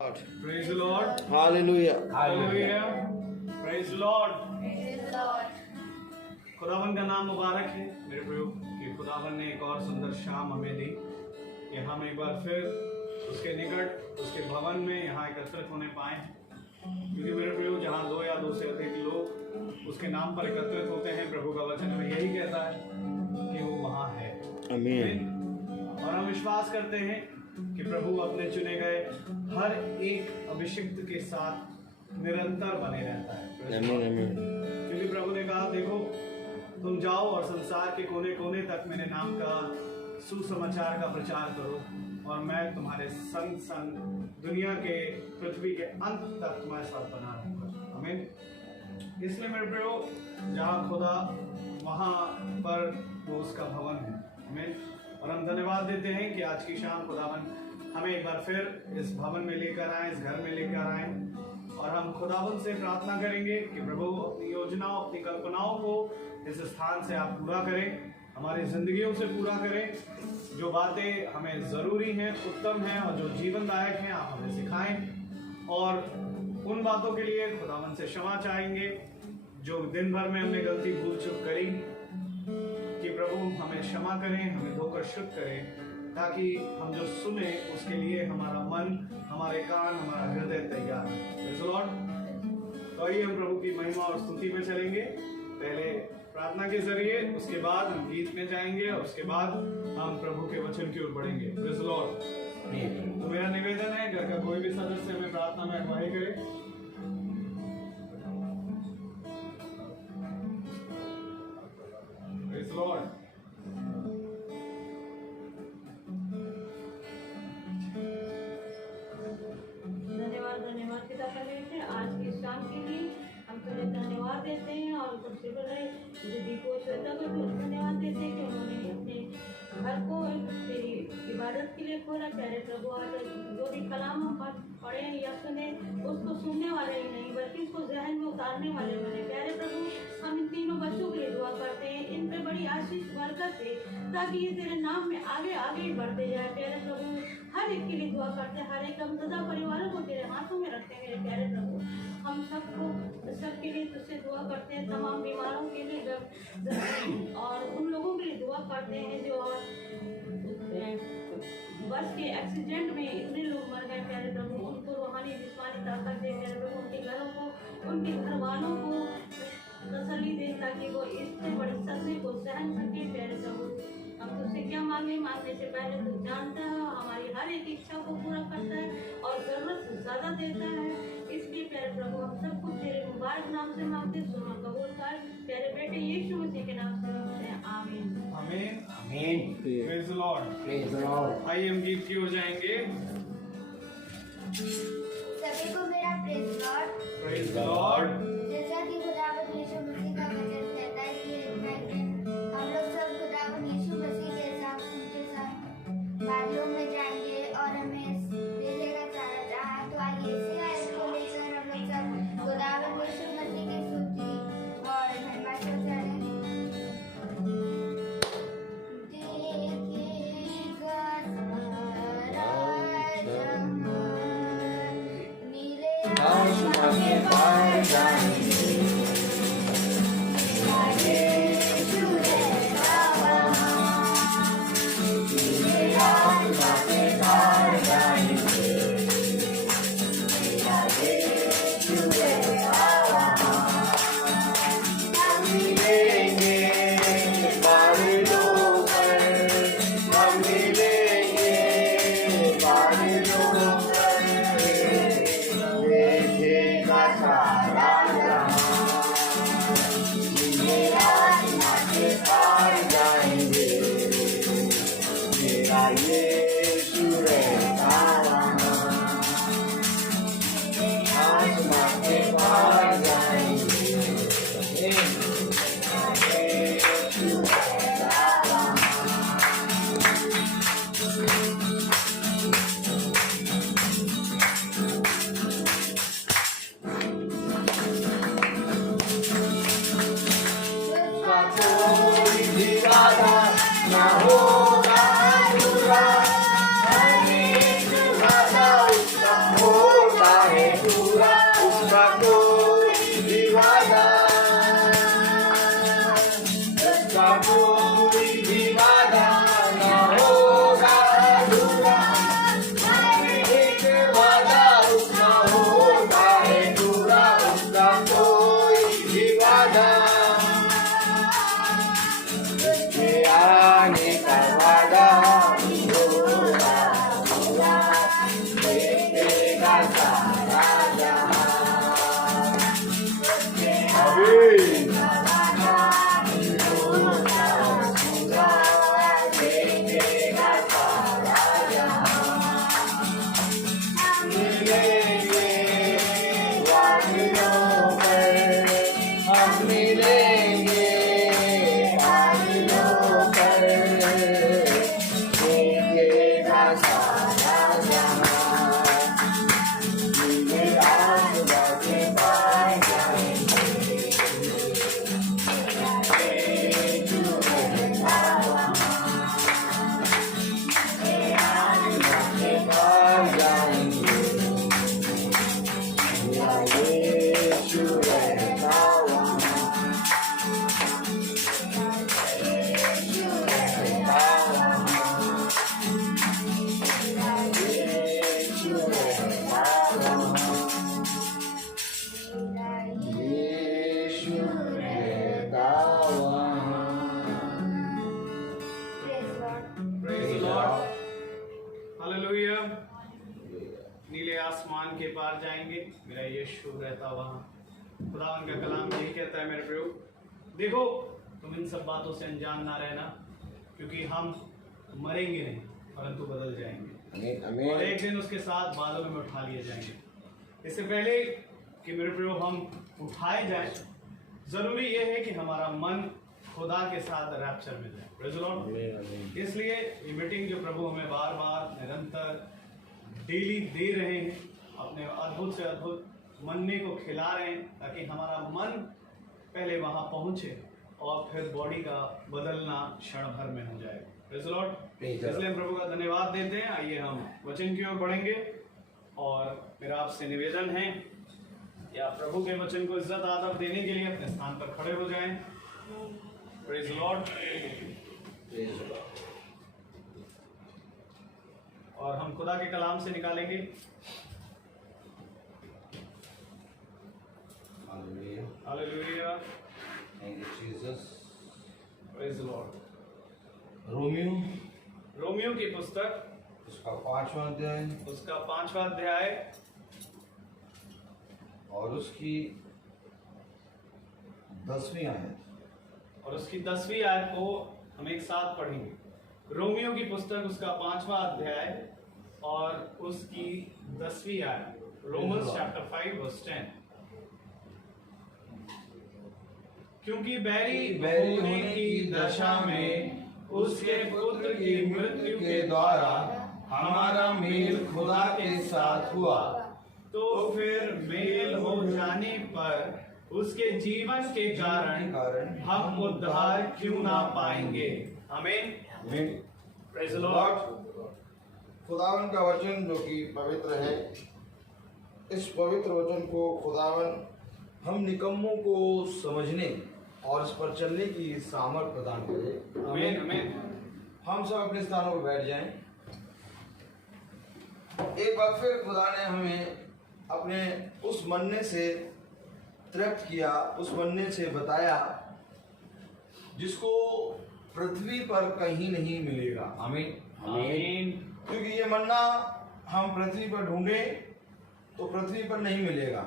Praise the Lord. Hallelujah. Hallelujah. Praise the Lord. Praise the Lord. खुदावन का नाम मुबारक है मेरे प्रयोग कि खुदावन ने एक और सुंदर शाम हमें दी कि हम एक बार फिर उसके निकट उसके भवन में यहाँ एकत्रित होने पाए। क्योंकि मेरे प्रयोग जहाँ दो या दो से अधिक लोग उसके नाम पर एकत्रित होते हैं, प्रभु का वचन में यही कहता है कि वो वहाँ है। आमीन। और हम विश्वास करते हैं कि प्रभु अपने चुने गए हर एक अभिषिक्त के साथ निरंतर बने रहता है। आमीन आमीन। क्योंकि प्रभु ने कहा, देखो तुम जाओ और संसार के कोने कोने तक मेरे नाम का सुसमाचार का प्रचार करो और मैं तुम्हारे संग संग दुनिया के पृथ्वी के अंत तक तुम्हारे साथ बना रहूंगा। आमीन। इसलिए मेरे प्रयोग जहाँ खुदा वहाँ पर वो उसका भवन है। आमीन। और हम धन्यवाद देते हैं कि आज की शाम खुदावन हमें एक बार फिर इस भवन में लेकर आए, इस घर में लेकर आए। और हम खुदावन से प्रार्थना करेंगे कि प्रभु अपनी योजनाओं, अपनी कल्पनाओं को इस स्थान से आप पूरा करें, हमारी जिंदगियों से पूरा करें। जो बातें हमें ज़रूरी हैं, उत्तम हैं और जो जीवनदायक हैं, आप हमें सिखाएं। और उन बातों के लिए खुदावन से क्षमा चाहेंगे जो दिन भर में हमने गलती भूल चूक करी, कि प्रभु हमें क्षमा करें, हमें धोकर शुद्ध करें, ताकि हम जो सुने उसके लिए हमारा मन, हमारे कान, हमारा हृदय तैयार है। Praise the Lord. तो आइए हम प्रभु की महिमा और स्तुति में चलेंगे। पहले प्रार्थना के जरिए, उसके बाद हम गीत में जाएंगे और उसके बाद हम प्रभु के वचन की ओर बढ़ेंगे। Praise the Lord. तो मेरा निवेदन है, घर का कोई भी सदस्य हमें प्रार्थना में अगुवाई करे। Praise the Lord. धन्यवाद पिता परमेश्वर, आज की शाम के लिए हम तुम्हें धन्यवाद देते हैं और सबसे पहले दीदी को, श्वेता को धन्यवाद देते हैं कि उन्होंने अपने घर को तेरी इबादत के लिए खोला। प्यारे प्रभु, आज जो भी कलाम हम पढ़े या सुने, उसको सुनने वाले ही नहीं बल्कि उसको जहन में उतारने वाले बने। प्यारे प्रभु, हम इन तीनों बच्चों के लिए दुआ करते हैं, इन पे बड़ी आशीष बरकत दे ताकि ये तेरे नाम में आगे आगे बढ़ते जाए। प्यारे प्रभु, हर एक के लिए दुआ करते हैं, हर एक हम सदा परिवारों को तेरे हाथों में रखते हैं। मेरे प्यारे प्रभु, हम सबके लिए तुझसे दुआ करते हैं, तमाम बीमारों के लिए और उन लोगों के लिए दुआ करते हैं जो बस के एक्सीडेंट में इतने लोग मर गए। प्यारे प्रभु, उनको रूहानी जिस्मानी ताकत दे। प्यारे प्रभु, उनके घरों को, उनके घर वालों को तसल्ली दे ताकि वो इससे बड़े सदमे को सहन सके। प्यारे प्रभु, हम तुझसे क्या मांगने से पहले तू जानता है, हमारी हर एक इच्छा को पूरा करता है और जरूरत से ज्यादा देता है। इसलिए प्यारे प्रभु, हम सब कुछ तेरे मुबारक नाम से मांगते, सुनो कबूल कर। प्यारे बेटे यीशु मसीह के नाम से मांगते हैं, आमीन आमीन आमीन। Praise the Lord. Praise the Lord. आइए हम गीत की ओर जाएंगे। सभी को मेरा praise Lord. Praise the Lord. जैसा कि खुदावन यीशु मसीह का वचन कहता है कि हम लोग सब खुदावन यीशु मसीह के साथ उनके साथ बारियों में जाएंगे और हमें दे देगा सारा जहां। तो आइए इसी आयत को लेकर हम लोग सब खुदावन यीशु मसीह की स्तुति और महिमा करते हैं। आसमान के पार जाएंगे, देखेगा Praise the Lord. हालेलुया। नीले आसमान के पार जाएंगे, मेरा यीशु रहता वहाँ। खुदा उनका कलाम यही कहता है मेरे प्रभु। देखो तुम इन सब बातों से अनजान ना रहना, क्योंकि हम मरेंगे नहीं परंतु बदल जाएंगे और एक दिन उसके साथ बादलों में उठा लिए जाएंगे। इससे पहले कि मेरे प्रभु हम उठाए जाएं, जरूरी यह है कि हमारा मन खुदा के साथ रैप्चर में जाए। Praise the Lord. इसलिए ये मीटिंग जो प्रभु हमें बार बार निरंतर डेली दे रहे हैं, अपने अद्भुत से अद्भुत मन्ने को खिला रहे हैं, ताकि हमारा मन पहले वहां पहुंचे और फिर बॉडी का बदलना क्षण भर में हो जाए। Praise the Lord. इसलिए हम प्रभु का धन्यवाद देते हैं। आइए हम वचन की ओर बढ़ेंगे और मेरा आपसे निवेदन है या प्रभु के वचन को इज्जत आदर देने के लिए अपने स्थान पर खड़े हो जाएं। Praise the Lord. और हम खुदा के कलाम से निकालेंगे hallelujah. Thank you, Jesus. Praise the Lord. Romeo की पुस्तक उसका 5वां अध्याय उसका 5वां अध्याय और उसकी 10वीं आयत। और उसकी 10वीं आयत को हम एक साथ पढ़ेंगे। रोमियो की पुस्तक उसका 5वां अध्याय और उसकी 10वीं आयत। Romans chapter 5 verse 10। क्योंकि बैरी होने की दशा में उसके पुत्र की मृत्यु के द्वारा हमारा मेल खुदा के साथ हुआ, तो फिर मेल हो जाने पर उसके जीवन के कारण हम उद्धार क्यों ना पाएंगे। आमीन। Praise the Lord. खुदावन का वचन जो कि पवित्र है, इस पवित्र वचन को खुदावन हम निकम्मों को समझने और इस पर चलने की सामर्थ प्रदान करे। आमीन आमीन। हम सब अपने स्थानों पर बैठ जाएं। एक बार फिर खुदा ने हमें अपने उस मन्ने से तृप्त किया, उस मन्ने से बताया जिसको पृथ्वी पर कहीं नहीं मिलेगा। आमीन आमीन। क्योंकि ये मन्ना हम पृथ्वी पर ढूंढे तो पृथ्वी पर नहीं मिलेगा,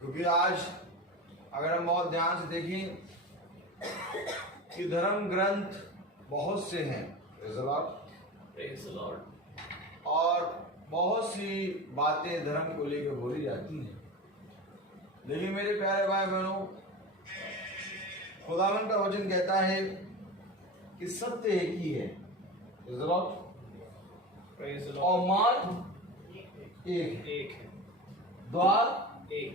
क्योंकि आज अगर हम बहुत ध्यान से देखें कि धर्म ग्रंथ बहुत से हैं, प्रेज़ द लॉर्ड, और बहुत सी बातें धर्म को लेकर बोली जाती हैं, लेकिन मेरे प्यारे भाई बहनों, खुदावन का वचन कहता है कि सत्य एक ही है और मार्ग एक है, एक है, द्वार एक।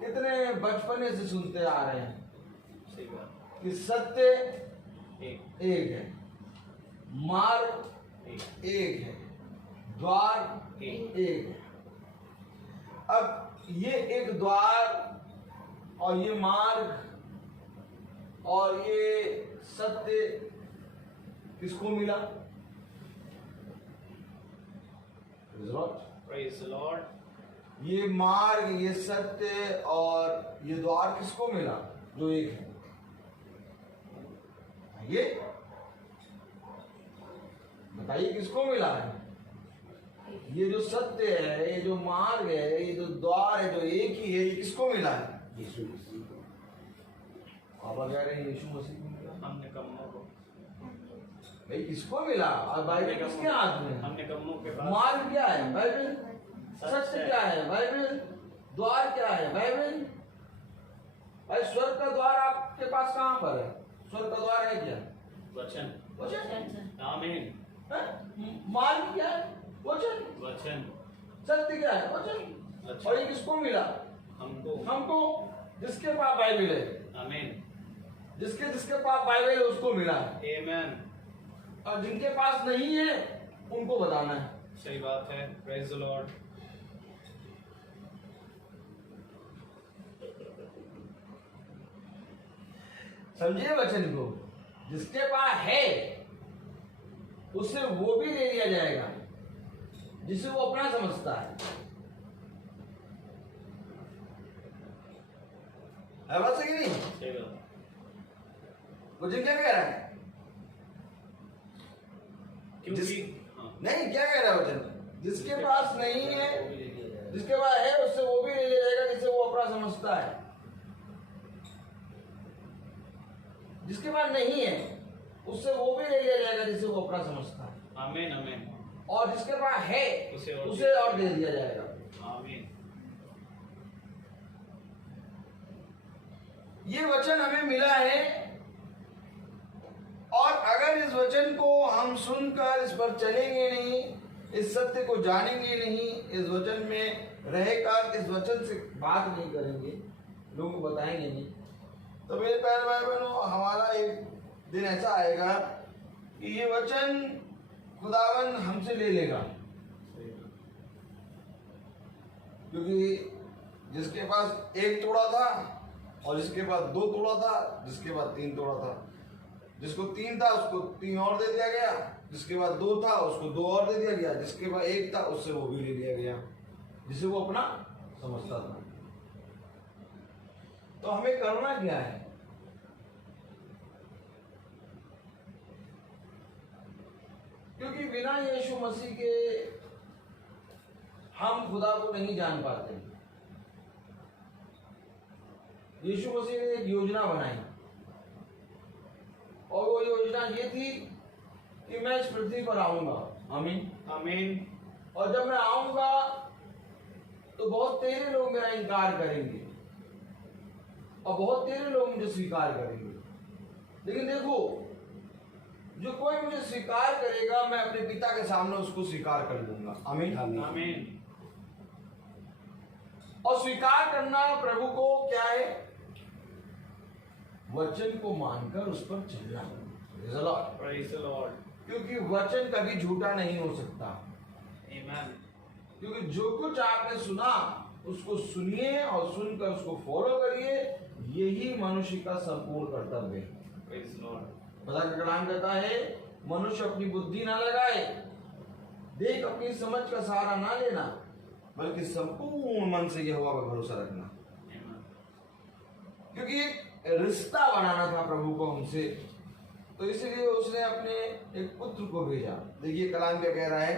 कितने बचपने से सुनते आ रहे हैं सही बात। कि सत्य एक है, मार्ग एक है, द्वार एक है। अब ये एक द्वार और ये मार्ग और ये सत्य किसको मिला? Praise the Lord. ये मार्ग, ये सत्य और ये द्वार किसको मिला? जो एक है। ये बताइए किसको मिला है? ये जो सत्य है, ये जो मार्ग है, ये जो द्वार है, जो एक ही है, ये किसको मिला है? यीशु मसीह को। आप कह रहे हैं यीशु मसीह को मिला। हमने कम्मों को भाई किसको मिला? और बाइबल किसके हाथ में है? हमने कम्मों के पास मार्ग क्या है? बाइबल। सत्य क्या है? बाइबल। द्वार क्या है? बाइबल। भाई स्वर्ग का द्वार आपके पास कहाँ पर है? स्वर्ग का द्वार है क्या? वचन। वचन। आमीन। मार्ग क्या है? वचन। वचन। सत्य क्या है? वचन। अच्छा। और ये किसको मिला? हमको जिसके पास बाइबल है। आमीन। जिसके पास बाइबल है उसको मिला है। आमीन। और जिनके पास नहीं है उनको बताना है। सही बात है। Praise the Lord. समझिए वचन को। जिसके पास है उससे वो भी ले लिया जाएगा जिसे वो अपना समझता है बात सही नहीं? सही बात। वचन क्या कह रहा है? क्योंकि नहीं, क्या कह रहा है वचन? जिसके पास नहीं है, जिसके पास है उससे वो भी ले लिया जाएगा जिसे वो अपना समझता है। जिसके पास नहीं है उससे वो भी ले लिया जाएगा जिसे वो अपना समझता है। आमीन। आमीन। और जिसके पास है उसे और दे दिया जाएगा। आमीन। ये वचन हमें मिला है और अगर इस वचन को हम सुनकर इस पर चलेंगे नहीं, इस सत्य को जानेंगे नहीं, इस वचन में रहकर इस वचन से बात नहीं करेंगे, लोगों को बताएंगे नहीं, तो मेरे प्यारे भाई बहनों, हमारा एक दिन ऐसा आएगा कि ये वचन खुदावन हमसे ले लेगा। क्योंकि जिसके पास एक तोड़ा था और जिसके पास 2 तोड़ा था, जिसके पास 3 तोड़ा था, जिसको 3 था उसको 3 और दे दिया गया, जिसके पास 2 था उसको 2 और दे दिया गया, जिसके पास 1 था उससे वो भी ले लिया गया जिसे वो अपना समझता था। तो हमें करना क्या है? क्योंकि बिना यीशु मसीह के हम खुदा को नहीं जान पाते। यीशु मसीह ने एक योजना बनाई और वो योजना ये थी कि मैं इस पृथ्वी पर आऊंगा। आमीन। आमीन। और जब मैं आऊंगा तो बहुत तेरे लोग मेरा इनकार करेंगे और बहुत तेरे लोग मुझे स्वीकार करेंगे। लेकिन देखो, जो कोई मुझे स्वीकार करेगा मैं अपने पिता के सामने उसको स्वीकार कर लूंगा। आमीन। आमीन। और स्वीकार करना प्रभु को क्या है? वचन को मानकर उस पर चलना। Praise the Lord. क्योंकि वचन कभी झूठा नहीं हो सकता। आमीन। क्योंकि जो कुछ आपने सुना उसको सुनिए और सुनकर उसको फॉलो करिए, यही मनुष्य का संपूर्ण कर्तव्य है। Praise the Lord. खुदा का कलाम कहता है, मनुष्य अपनी बुद्धि ना लगाए, देख अपनी समझ का सहारा ना लेना, बल्कि संपूर्ण मन से यहोवा पर भरोसा रखना। क्योंकि एक रिश्ता बनाना था प्रभु को हमसे, तो इसलिए उसने अपने एक पुत्र को भेजा। देखिए कलाम क्या कह रहा है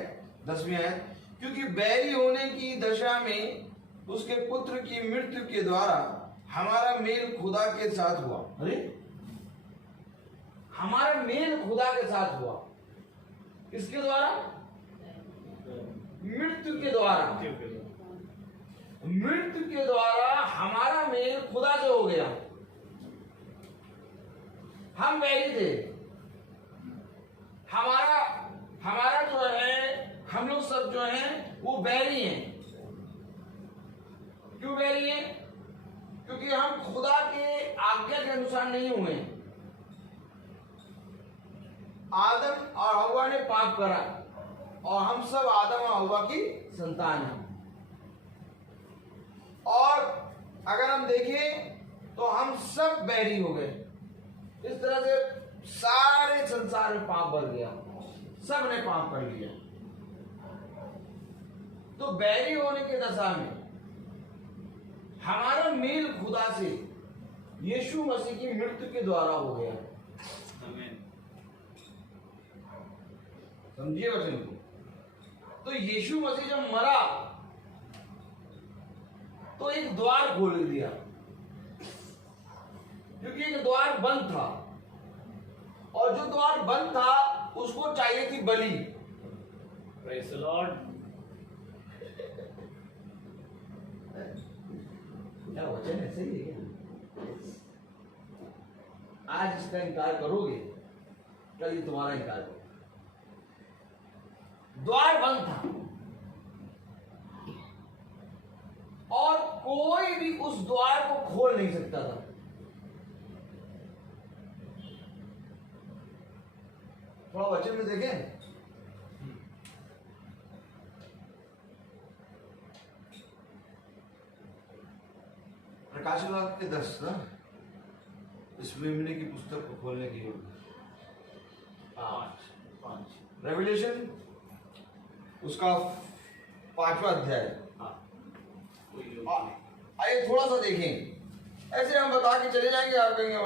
10वीं आयत, क्योंकि बैरी होने की दशा में उसके पुत्र की मृत्यु के द्वारा हमारा मेल खुदा के साथ हुआ। अरे, हमारा मेल खुदा के साथ हुआ किसके द्वारा? मृत्यु के द्वारा। मृत्यु के द्वारा हमारा मेल खुदा से हो गया। हम बैरी थे, हमारा जो है, हम लोग सब जो हैं वो बैरी हैं। क्यों बैरी हैं? क्योंकि हम खुदा के आज्ञा के अनुसार नहीं हुए। आदम और हव्वा ने पाप करा और हम सब आदम और हव्वा की संतान हैं। और अगर हम देखें तो हम सब बैरी हो गए। इस तरह से सारे संसार में पाप भर गया, सब ने पाप कर लिया। तो बैरी होने की दशा में हमारा मेल खुदा से यीशु मसीह की मृत्यु के द्वारा हो गया। समझिए वचन को। तो यीशु मसीह जब मरा तो एक द्वार खोल दिया, क्योंकि एक द्वार बंद था, और जो द्वार बंद था उसको चाहिए थी बलि। Praise the Lord. क्या वचन ऐसे ही है क्या? आज इसका इनकार करोगे, कल ही तुम्हारा इनकार करोगे। द्वार बंद था और कोई भी उस द्वार को खोल नहीं सकता था। थोड़ा वचन में देखें, प्रकाशित वाक्य 10 ना, इस मेमने की पुस्तक को खोलने की जरूरत है। 5 रेवलेशन उसका 5वां अध्याय। आइए थोड़ा सा देखें, ऐसे हम बता के चले जाएंगे, आप कहेंगे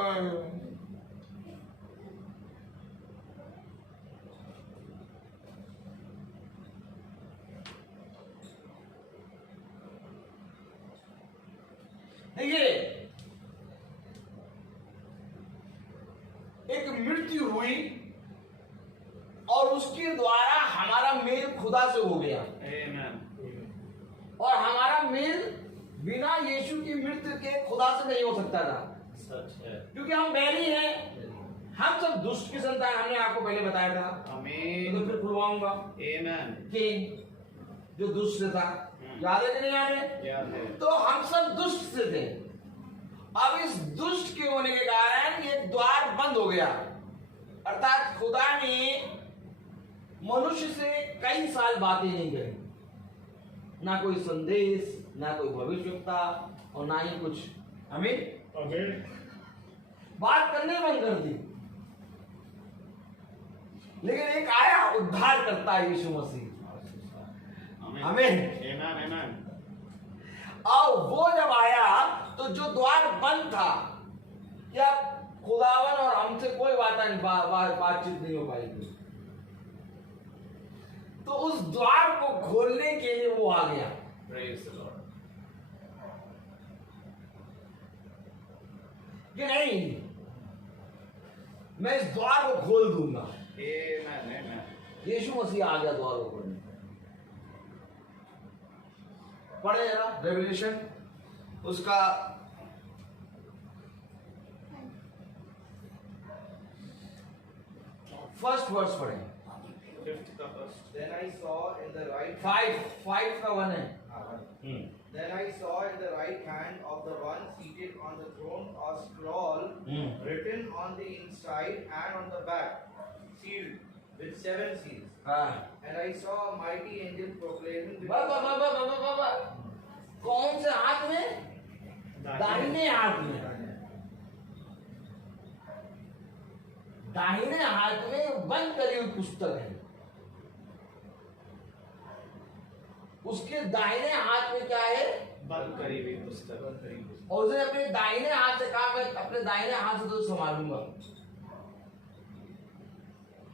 देखिए, एक मृत्यु हुई और उसके द्वारा हमारा मेल खुदा से हो गया। Amen. और हमारा मेल बिना यीशु की मृत्यु के खुदा से नहीं हो सकता था, सच है। क्योंकि हम बैरी हैं, हम सब दुष्ट की संतान। हमने आपको पहले बताया था, आमीन। तो फिर खुलवाऊंगा। Amen. कि जो दुष्ट से था, याद है कि नहीं याद है? याद है। तो हम सब दुष्ट से थे। अब इस दुष्ट के होने के कारण ये द्वार बंद हो गया, अर्थात खुदा ने मनुष्य से कई साल बातें नहीं करी, ना कोई संदेश, ना कोई भविष्यवक्ता, और ना ही कुछ हमें बात करने बंद कर दी। लेकिन एक आया उद्धार करता है, यीशु मसीह। आमीन। Amen. Amen. और वो जब आया तो जो द्वार बंद था, क्या खुदावन और हमसे कोई बातचीत नहीं हो पाएगी, तो उस द्वार को खोलने के लिए वो आ गया। Praise the Lord. कि नहीं, मैं इस द्वार को खोल दूंगा। Amen. Amen. यीशु मसीह आ गया द्वार को खोलने। पढ़े जरा रेवलेशन उसका 1st वर्स पढ़े। 5th का first. Then I saw in the right 5 का 1 है। Then I saw in the right hand of the one seated on the throne a scroll written on the inside and on the back, sealed with 7 seals. And I saw a mighty angel proclaiming with कौन से हाथ में? दाहिने हाथ में। दाहिने हाथ में बंद करी हुई पुस्तक है। उसके दाहिने हाथ में क्या है? बंद करी हुई पुस्तक। और उसने अपने दाहिने हाथ से कहा, मैं अपने दाहिने हाथ से तो संभालूंगा।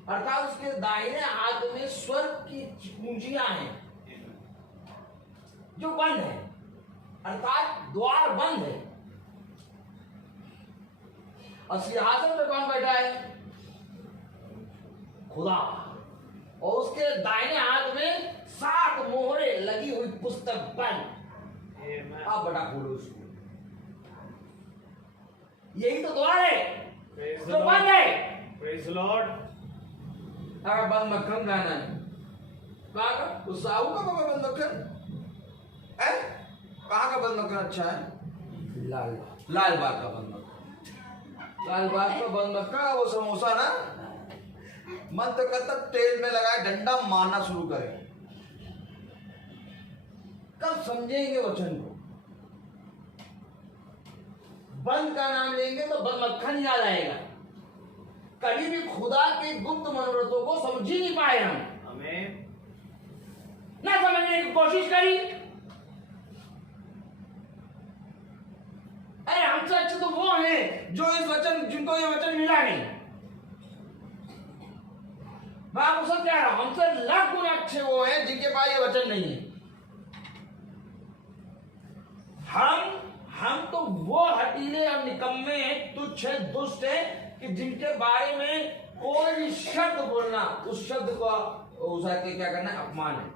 अर्थात उसके दाहिने हाथ में स्वर्ग की कुंजियां हैं जो बंद है, अर्थात द्वार बंद है। और सिंहासन पे कौन बैठा है? खुदा। और उसके दाहिने हाथ में 7 मोहरे लगी हुई पुस्तक बंद। आप बड़ा खोलो उसको। यही तो द्वार है जो बंद है। Praise the Lord. अगर बंद मक्खन गाना है, कहाँ का? उस साहू का बंद मक्खन है? कहाँ का बंद मक्खन अच्छा है? लाल बाग का बंद मक्खन। लाल बाग का बंद मक्खन, वो समोसा ना, मन तो करता तेल में लगाए डंडा मारना शुरू करे। कब समझेंगे वचन को? बंद का नाम लेंगे तो बंद मक्खन याद आएगा। कभी भी खुदा के गुप्त मनोरथों को समझ ही नहीं पाए हम। आमीन। ना समझने की कोशिश करी। अरे हमसे अच्छे तो वो हैं जो इस वचन, जिनको ये वचन मिला नहीं। मैं आपको सब कह रहा हूं, हमसे लाख गुना अच्छे वो हैं जिनके पास ये वचन नहीं है। हम तो वो हटीले और निकम्मे हैं, तुच्छ हैं, दुष्ट हैं कि जिनके बारे में कोई भी शब्द बोलना, उस शब्द को उसा के क्या करना है, अपमान है।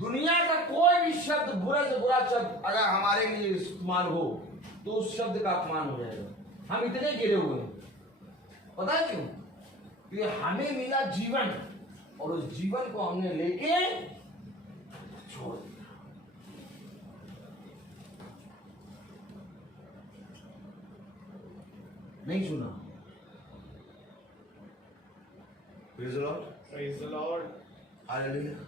दुनिया का कोई भी शब्द, बुरा से बुरा शब्द अगर हमारे लिए इस्तेमाल हो तो उस शब्द का अपमान हो जाएगा। हम इतने गिरे हुए हैं, पता है क्यों? क्योंकि हमें मिला जीवन और उस जीवन को हमने लेके छोड़ दिया। नहीं सुना? Praise the Lord. Praise the Lord. Hallelujah.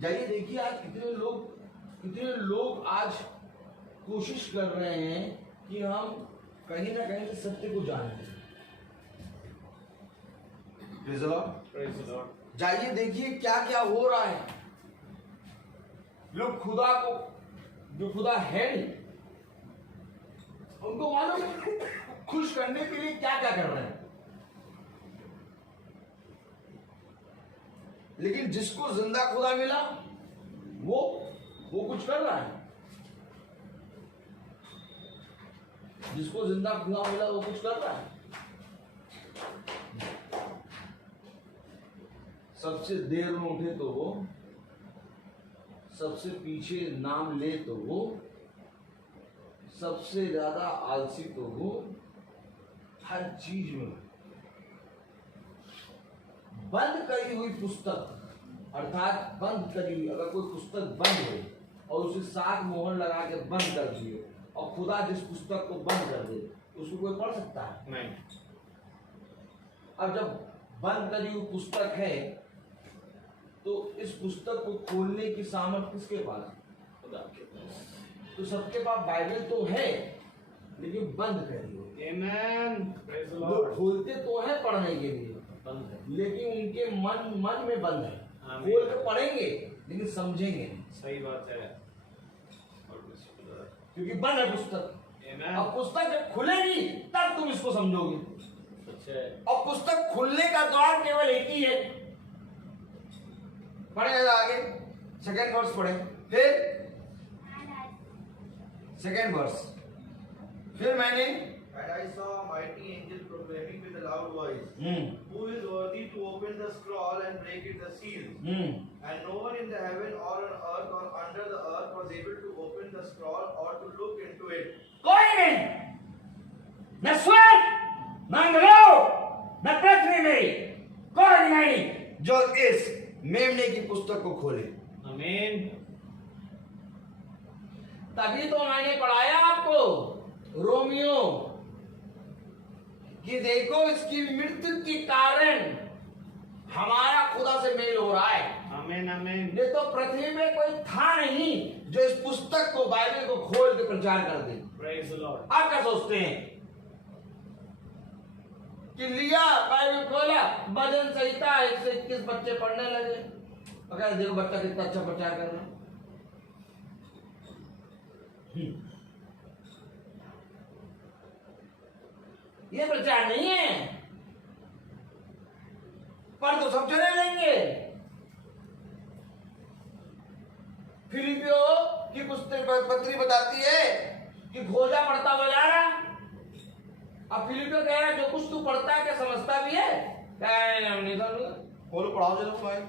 जाइए देखिए आज कितने लोग आज कोशिश कर रहे हैं कि हम कहीं ना कहीं से सत्य को जाने। Praise the Lord. Praise the Lord. जाइए देखिए क्या क्या हो रहा है। लोग खुदा को, जो खुदा है नहीं, उनको मालूम खुश करने के लिए क्या क्या कर रहे हैं, लेकिन जिसको जिंदा खुदा मिला वो कुछ कर रहा है। जिसको जिंदा खुदा मिला वो कुछ कर रहा है। सबसे देर में उठे तो वो, सबसे पीछे नाम ले तो वो, सबसे ज्यादा आलसी तो वो, हर चीज में। बंद करी हुई पुस्तक, अर्थात बंद करी हुई, अगर कोई पुस्तक बंद है और उसे 7 मोहर लगा के बंद कर दिए और खुदा जिस पुस्तक को बंद कर दे उसको कोई पढ़ सकता है? नहीं। अब जब बंद करी हुई पुस्तक है तो इस पुस्तक को खोलने की सामर्थ किसके पास? खुदा के पास। तो सबके पास बाइबल तो है लेकिन बंद करी हुई। Amen. Praise the लोग Lord. खोलते तो है पढ़ने के लिए, बंद है। लेकिन उनके मन में बंद है। आमीन। खोल के पढ़ेंगे लेकिन समझेंगे नहीं, सही बात है। और कुछ खुदा। क्योंकि बंद है पुस्तक। Amen. अब पुस्तक जब खुलेगी तब तुम इसको समझोगे। सच है। और पुस्तक खुलने का द्वार केवल एक ही है। पढ़े आगे, सेकेंड वर्स पढ़े, फिर सेकेंड वर्स, फिर मैंने And I saw a mighty angel proclaiming with a loud voice, Who is worthy to open the scroll and break it the seals? And no one in the heaven or on earth or under the earth was able to open the scroll or to look into it. कोई नहीं, न स्वर्ग, न अंधकार, न पृथ्वी में कोई नहीं जो इस मेमने की पुस्तक को खोले। आमीन। तभी तो मैंने पढ़ाया आपको रोमियो कि देखो इसकी मृत्यु के कारण हमारा खुदा से मेल हो रहा है। आमीन आमीन। ये तो पृथ्वी में कोई था नहीं जो इस पुस्तक को, बाइबल को खोल के प्रचार कर दे। Praise the Lord. आप क्या सोचते हैं कि लिया बाइबल खोला, भजन संहिता 121 बच्चे पढ़ने लगे, अगर देखो बच्चा कितना अच्छा प्रचार कर रहा है। ये प्रचार नहीं है। पर तो सब चले लेंगे। फिलिपियो की पत्री बताती है कि खोजा पढ़ता हुआ जा रहा। अब फिलिपियो कह रहा है जो कुछ तू पढ़ता है क्या समझता भी है? क्या हम नहीं समझ, बोलो पढ़ाओ जरा भाई।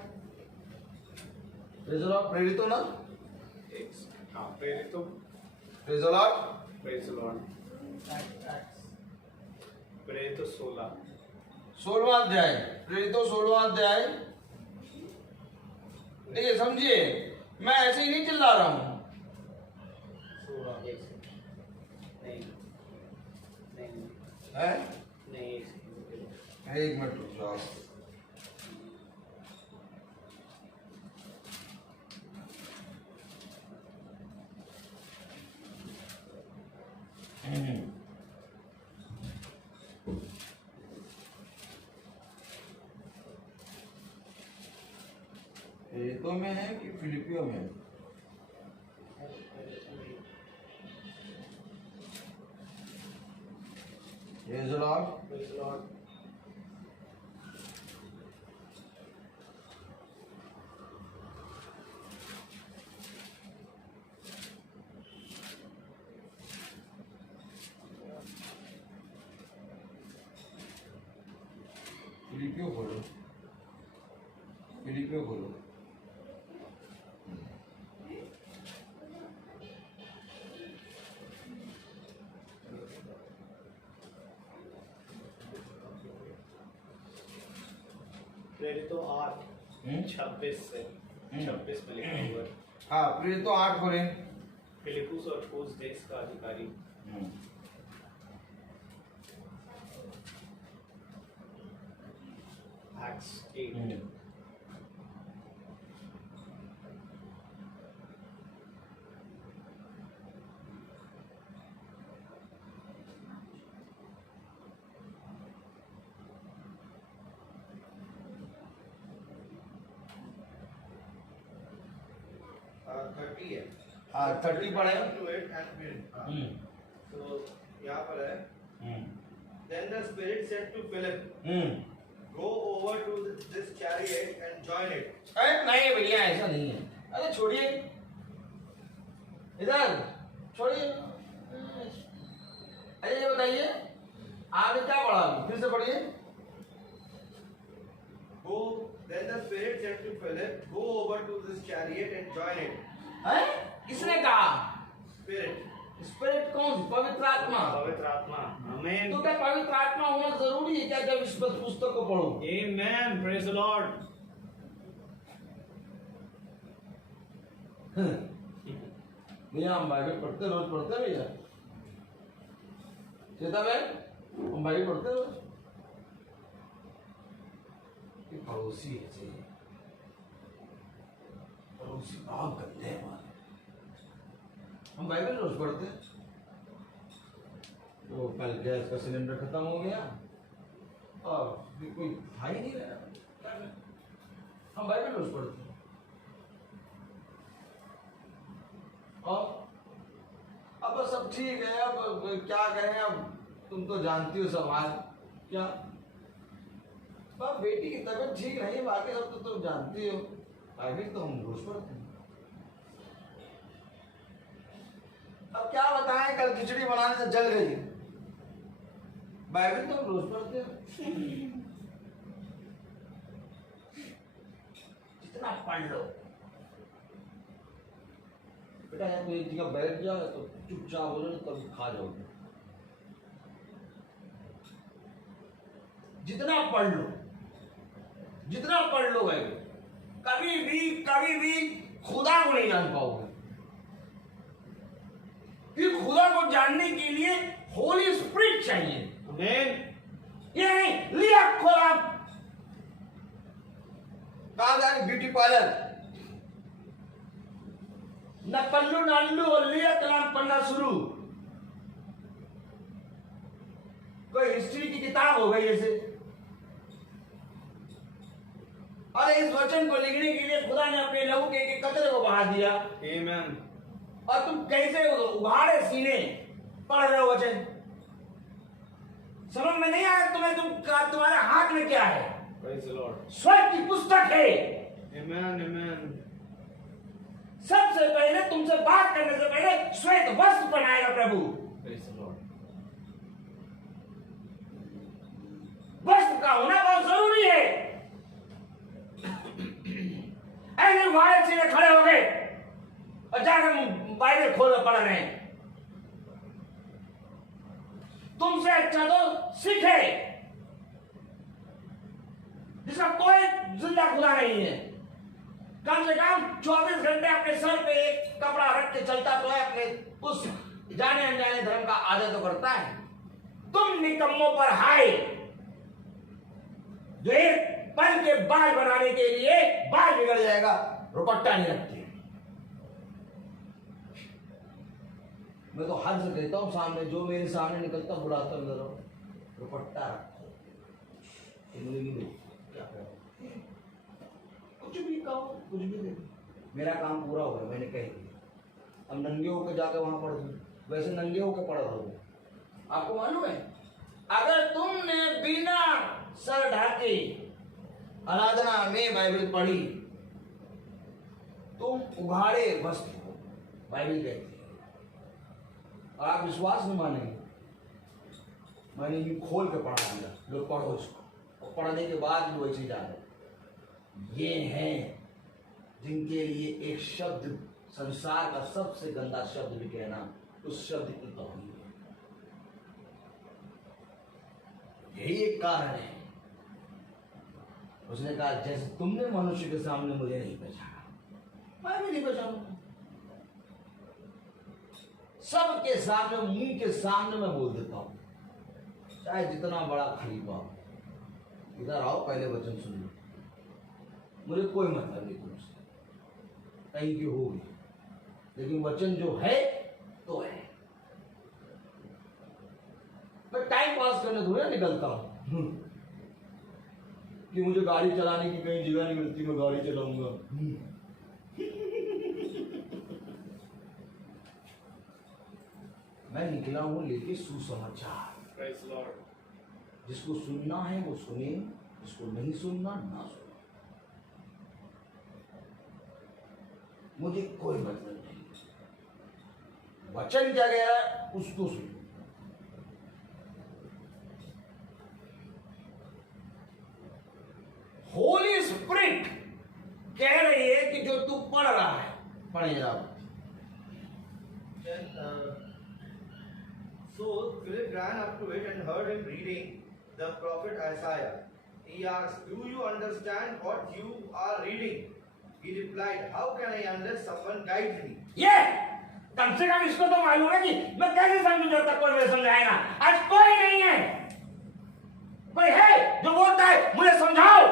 प्रेरित हो ना? हाँ, प्रेरित हो। Praise the Lord. Praise the Lord. प्रेरित 16। 16वां अध्याय, प्रेरितों 16वां अध्याय। देखिए समझिए, मैं ऐसे ही नहीं चिल्ला रहा हूं। 16। नहीं नहीं है? नहीं। एक मिनट रुक जाओ। प्रेरितों में है कि फिलिपियो में? Praise the Lord. Praise the Lord. फिलिपियो खोलो, फिलिपियो खोलो। प्रेरितों 8:26 से 26 में लिखा हुआ है। हाँ, प्रेरितों 8 खोले। फिलिपुस और ठोस देश का अधिकारी। Acts 8. हाँ 30 पढ़े। To it and read. So यहाँ पर है. Then the Spirit said to Philip, go over to this chariot and join it. अरे नहीं भैया, ऐसा नहीं है। अरे छोड़िए, इधर छोड़िए। अरे ये बताइए, आपने क्या पढ़ा? फिर से पढ़िए। Go. Then the Spirit said to Philip, go over to this chariot and join it. हैं? किसने कहा? Spirit. स्पिरिट कौन सी? पवित्र आत्मा। पवित्र आत्मा। आमीन। तो क्या पवित्र आत्मा होना जरूरी है क्या जब इस पुस्तक को पढ़ो? Amen. Praise the Lord. भैया हम बाइबल पढ़ते, रोज पढ़ते हैं भैया। चेता बहन, हम बाइबल पढ़ते रोज। ये पड़ोसी है चाहिए, पड़ोसी बहुत गंदे हैं हमारे। हम बाइबल रोज पढ़ते हैं। तो कल गैस का सिलेंडर खत्म हो गया और कोई खा ही नहीं रहा, हम बाइबल रोज पढ़ते हैं। और अब सब ठीक है, अब क्या करें, अब तुम तो जानती हो समाज क्या। अब बेटी की तबीयत ठीक नहीं, बाकी सब तो तुम जानती हो। बाइबल तो हम रोज पढ़ते हैं। अब क्या बताएं, कल खिचड़ी बनाने से जल गई। बाइबल तो हम रोज पढ़ते हैं। जितना पढ़ लो बेटा, यहाँ कोई जगह बैठ जाओ तो चुपचाप हो जाओ, तभी खा जाओगे। जितना पढ़ लो, जितना पढ़ लो बाइबल, कभी भी खुदा को नहीं जान पाओगे। फिर खुदा को जानने के लिए होली स्पिरिट चाहिए। आमीन। ये नहीं लिया खोला, कहा जाए ब्यूटी पार्लर, न पल्लू न अल्लू और लिया कलाम पढ़ना शुरू। कोई हिस्ट्री की किताब हो गई ऐसे। अरे इस वचन को लिखने के लिए खुदा ने अपने लहू के कचरे को बहा दिया। Amen. और तुम कैसे उघाड़े सीने पढ़ रहे हो वचन? समझ में नहीं आया तुम्हें? तुम्हारे हाथ में क्या है? Praise the Lord. स्वर्ग की पुस्तक है। Amen. Amen. सबसे पहले तुमसे बात करने से पहले श्वेत वस्त्र पहनाएगा प्रभु। Praise the Lord. वस्त्र का होना बहुत जरूरी है। ऐसे उघाड़े सीने खड़े हो गए और जाकर बाइबल खोल पढ़ रहे हैं। तुमसे अच्छा तो सीखे, जिसका कोई जिंदा खुदा नहीं है। कम से कम 24 घंटे अपने सर पे एक कपड़ा रख के चलता तो है, अपने उस जाने अनजाने धर्म का आदर तो करता है। तुम निकम्मों पर हाय, जो एक पल के बाल बनाने के लिए बाल बिगड़ जाएगा, रुपट्टा नहीं रखते। मैं तो हद से कहता हूँ, सामने जो मेरे सामने निकलता बुलाता रहो, रुपट्टा रखो। क्या करो, कुछ भी कहो, कुछ भी नहीं, मेरा काम पूरा हो गया, मैंने कह दिया। अब नंगे होकर जाकर वहां पढ़ दूँ, वैसे नंगे होकर पढ़ रहा हूँ। आपको मालूम है अगर तुमने बिना सर ढाके आराधना में बाइबल पढ़ी, तुम उघाड़े वस्त्र हो, बाइबल कहती है। और आप विश्वास नहीं मानेंगे, मैंने ये खोल के पढ़ा दिया, लोग पढ़ो इसको, और पढ़ने के बाद भी वही चीज आ रही। ये हैं जिनके लिए एक शब्द, संसार का सबसे गंदा शब्द भी कहना, उस शब्द की तौहीन है। यही एक कारण है। उसने कहा जैसे तुमने मनुष्य के सामने मुझे नहीं पहचाना, मैं भी नहीं पहचानूंगा। सबके सामने, मुंह के सामने मैं बोल देता हूं, चाहे जितना बड़ा खलीफा हो। इधर आओ, पहले वचन सुन लो, मुझे कोई मतलब नहीं तुमसे, कहीं की होगी, लेकिन वचन जो है तो है। मैं टाइम पास करने थोड़ा निकलता हूं कि मुझे गाड़ी चलाने की कहीं जगह नहीं मिलती, मैं गाड़ी चलाऊंगा। मैं निकला हूं लेके सुसमाचार। Praise the Lord. जिसको सुनना है वो सुने, जिसको नहीं सुनना ना सुने, मुझे कोई मतलब नहीं। वचन क्या कह रहा है उसको सुनो। होली स्पिरिट कह रही है कि जो तू पढ़ रहा है, पढ़े जरा। Then, so Philip ran up to it and heard him reading the prophet Isaiah. He asked, "Do you understand what you are reading?" He replied, "How can I unless someone guides me?" ये कम से कम इसको तो मालूम है कि मैं कैसे समझूं जब तक कोई मुझे समझाएगा। आज कोई नहीं है, कोई है जो बोलता है मुझे समझाओ,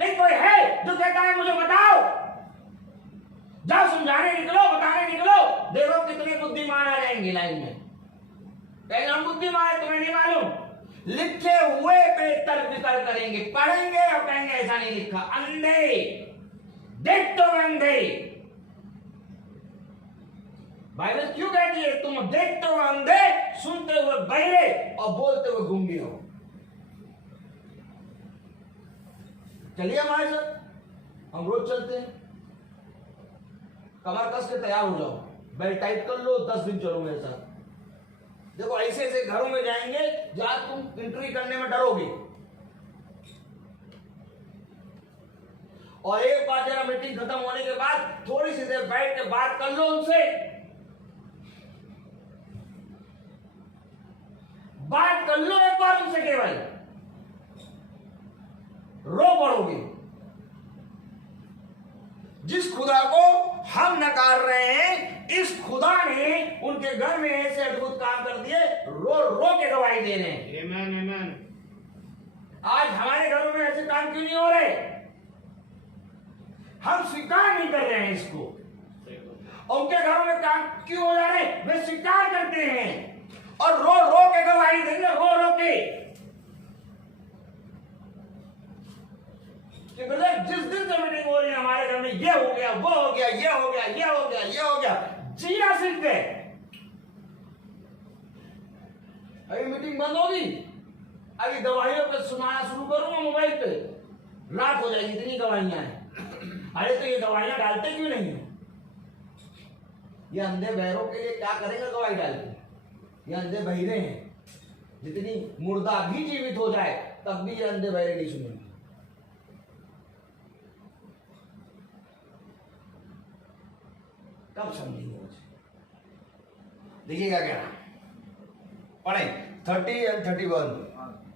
नहीं कोई है जो कहता है मुझे बताओ। जाओ समझाने निकलो, बताने निकलो, देखो कितने बुद्धिमान आ जाएंगे लाइन में। कहेंगे हम बुद्धिमान है, तुम्हें नहीं मालूम। लिखे हुए पे तर्क वितर्क करेंगे, पढ़ेंगे और कहेंगे ऐसा नहीं लिखा। अंधे देख तो अंधे, बाइबल क्यों कहती है तुम देखते हुए अंधे, सुनते हुए बहरे और बोलते हुए गूंगे हो। चलिए हमारे साथ, हम रोज चलते हैं। कमर कस के तैयार हो जाओ, बेल्ट टाइट कर लो, 10 दिन चलो मेरे साथ। देखो ऐसे ऐसे घरों में जाएंगे जहां तुम एंट्री करने में डरोगे। और एक बार जरा मीटिंग खत्म होने के बाद थोड़ी सी देर बैठ के बात कर लो उनसे, बात कर लो एक बार उनसे, केवल रो पड़ोगे। जिस खुदा को हम नकार रहे हैं, इस खुदा ने उनके घर में ऐसे अद्भुत काम कर दिए, रो रो के गवाही दे रहे हैं। Amen, amen. आज हमारे घरों में ऐसे काम क्यों नहीं हो रहे? हम स्वीकार नहीं कर रहे हैं इसको। उनके घरों में काम क्यों हो जा रहे? वे स्वीकार करते हैं और रो रो के गवाही देंगे, रो रो के। जिस दिन से मीटिंग हो रही है हमारे घर में, ये हो गया, वो हो गया, ये हो गया, ये हो गया, ये हो गया, जीना सीख गए। अभी मीटिंग बंद होगी, अभी गवाहियों पे सुनाना शुरू करूंगा मोबाइल पे, रात हो जाएगी, इतनी गवाहियां हैं। अरे तो ये गवाहियां डालते क्यों नहीं है? ये अंधे बहरों के लिए क्या करेंगे गवाही डाल के? ये अंधे बहिरे हैं, जितनी मुर्दा भी जीवित हो जाए तब भी ये अंधे बहरे नहीं सुनेंगे। कब समझेंगे मुझे? देखिएगा क्या पढ़े 30 and 31।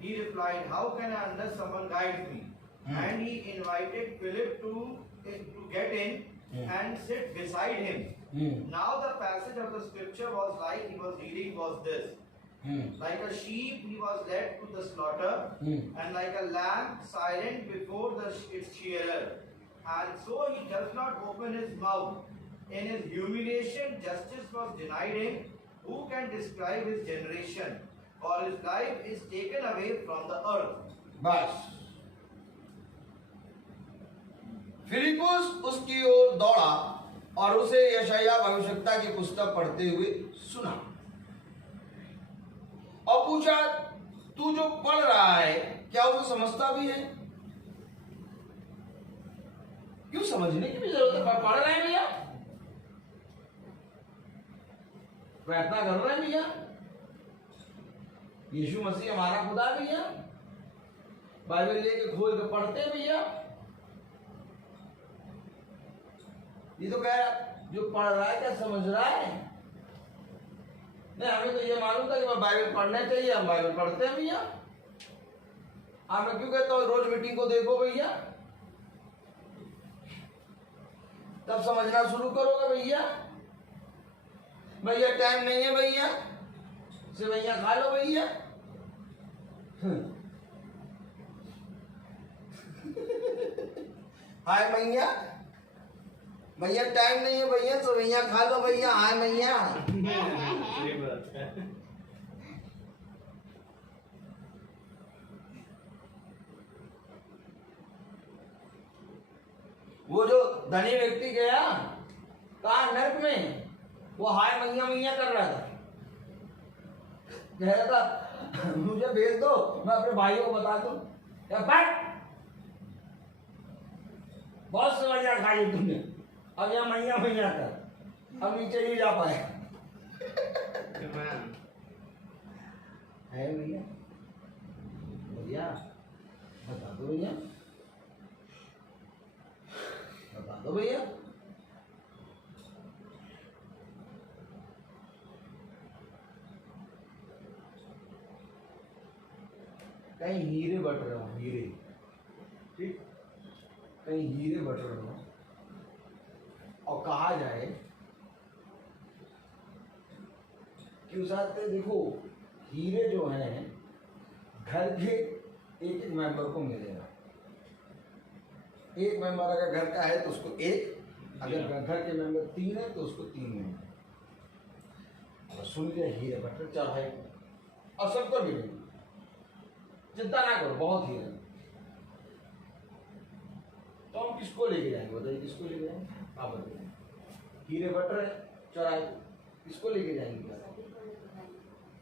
He replied, "How can I unless someone guides me?" And he invited Philip to get in and sit beside him. Now the passage of the scripture was like he was reading was this. Like a sheep he was led to the slaughter, and like a lamb silent before its shearer. And so he does not open his mouth. In his humiliation, justice was denied him. Who can describe his generation? For his life is taken away from the earth. बस फिलिपुस उसकी ओर दौड़ा और उसे यशायाह भविष्यवक्ता की पुस्तक पढ़ते हुए सुना। और पूछा तू जो पढ़ रहा है क्या उसे समझता भी है? क्यों समझने की भी जरूरत है? पढ़ रहे हैं भैया, प्रार्थना कर रहे हैं भैया, यीशु मसीह हमारा खुदा है भैया, बाइबल लेके खोल के पढ़ते हैं भैया। ये तो कह रहा जो पढ़ रहा है क्या समझ रहा है? नहीं, हमें तो ये मालूम था कि बाइबल पढ़ना चाहिए, हम बाइबल पढ़ते हैं भैया। आप मैं क्यों कहता हूँ रोज मीटिंग को देखो भैया, तब समझना शुरू करोगे भैया। भैया टाइम नहीं है भैया, सेवैया खा लो भैया। हाय मैया, भैया टाइम नहीं है भैया, सेवैया खा लो भैया। हाय मैया। ये बात है। वो जो धनी व्यक्ति गया कहा नर्क में, वो हाय मैया मैया कर रहा था, कह रहा था मुझे भेज दो, मैं अपने भाइयों को बता दूं। बहुत समझा खाई तुमने, अब यहाँ मैया मैया कर, अब नीचे नहीं जा पाए। है भैया, भैया बता दो भैया, बता दो भैया। कहीं हीरे बट रहे हो, हीरे, ठीक, कहीं हीरे बट रहे हो, और कहा जाए कि उस आते देखो हीरे जो हैं घर के एक एक मेंबर को मिलेगा। एक मेंबर अगर घर का है तो उसको एक, अगर घर के मेंबर 3 है तो उसको 3 मेंबर। और सुन लिया हीरे बट रहे, चढ़ाई और सबको मिलेंगे, चिंता ना करो, बहुत हीरे। तो हम किसको लेके जाएंगे बताइए, किसको लेके जाएंगे आप बताइए? हीरे बट रहे चढ़ाई, किसको लेके जाएंगे?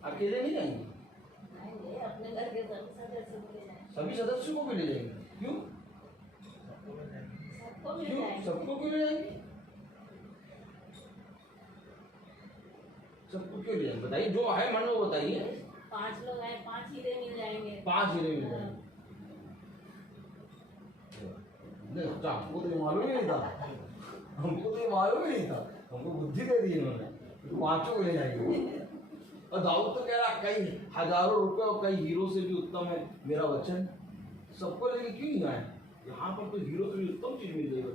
अकेले नहीं जाएंगे, अपने घर के सदस्य को ले जाएंगे, सभी सदस्यों को भी ले जाएंगे। क्यों सबको ले क्यों जाएंगे। सबको क्यों ले जाएंगे? सबको क्यों ले जाएंगे बताइए, जो है मन वो बताइए। 5 लोग हैं, 5 हीरे मिल जाएंगे। 5 हीरे मिल जाएंगे। नहीं अच्छा, हमको तो ये मालूम ही नहीं था, हमको तो ये मालूम ही नहीं था, हमको बुद्धि दे दी इन्होंने, 5 को ले जाएंगे। और दाऊद तो कह रहा कई हजारों रुपए और कई हीरो से भी उत्तम है मेरा वचन, सबको लेके क्यों नहीं आए? यहाँ पर तो हीरो से भी उत्तम चीज मिल रही है।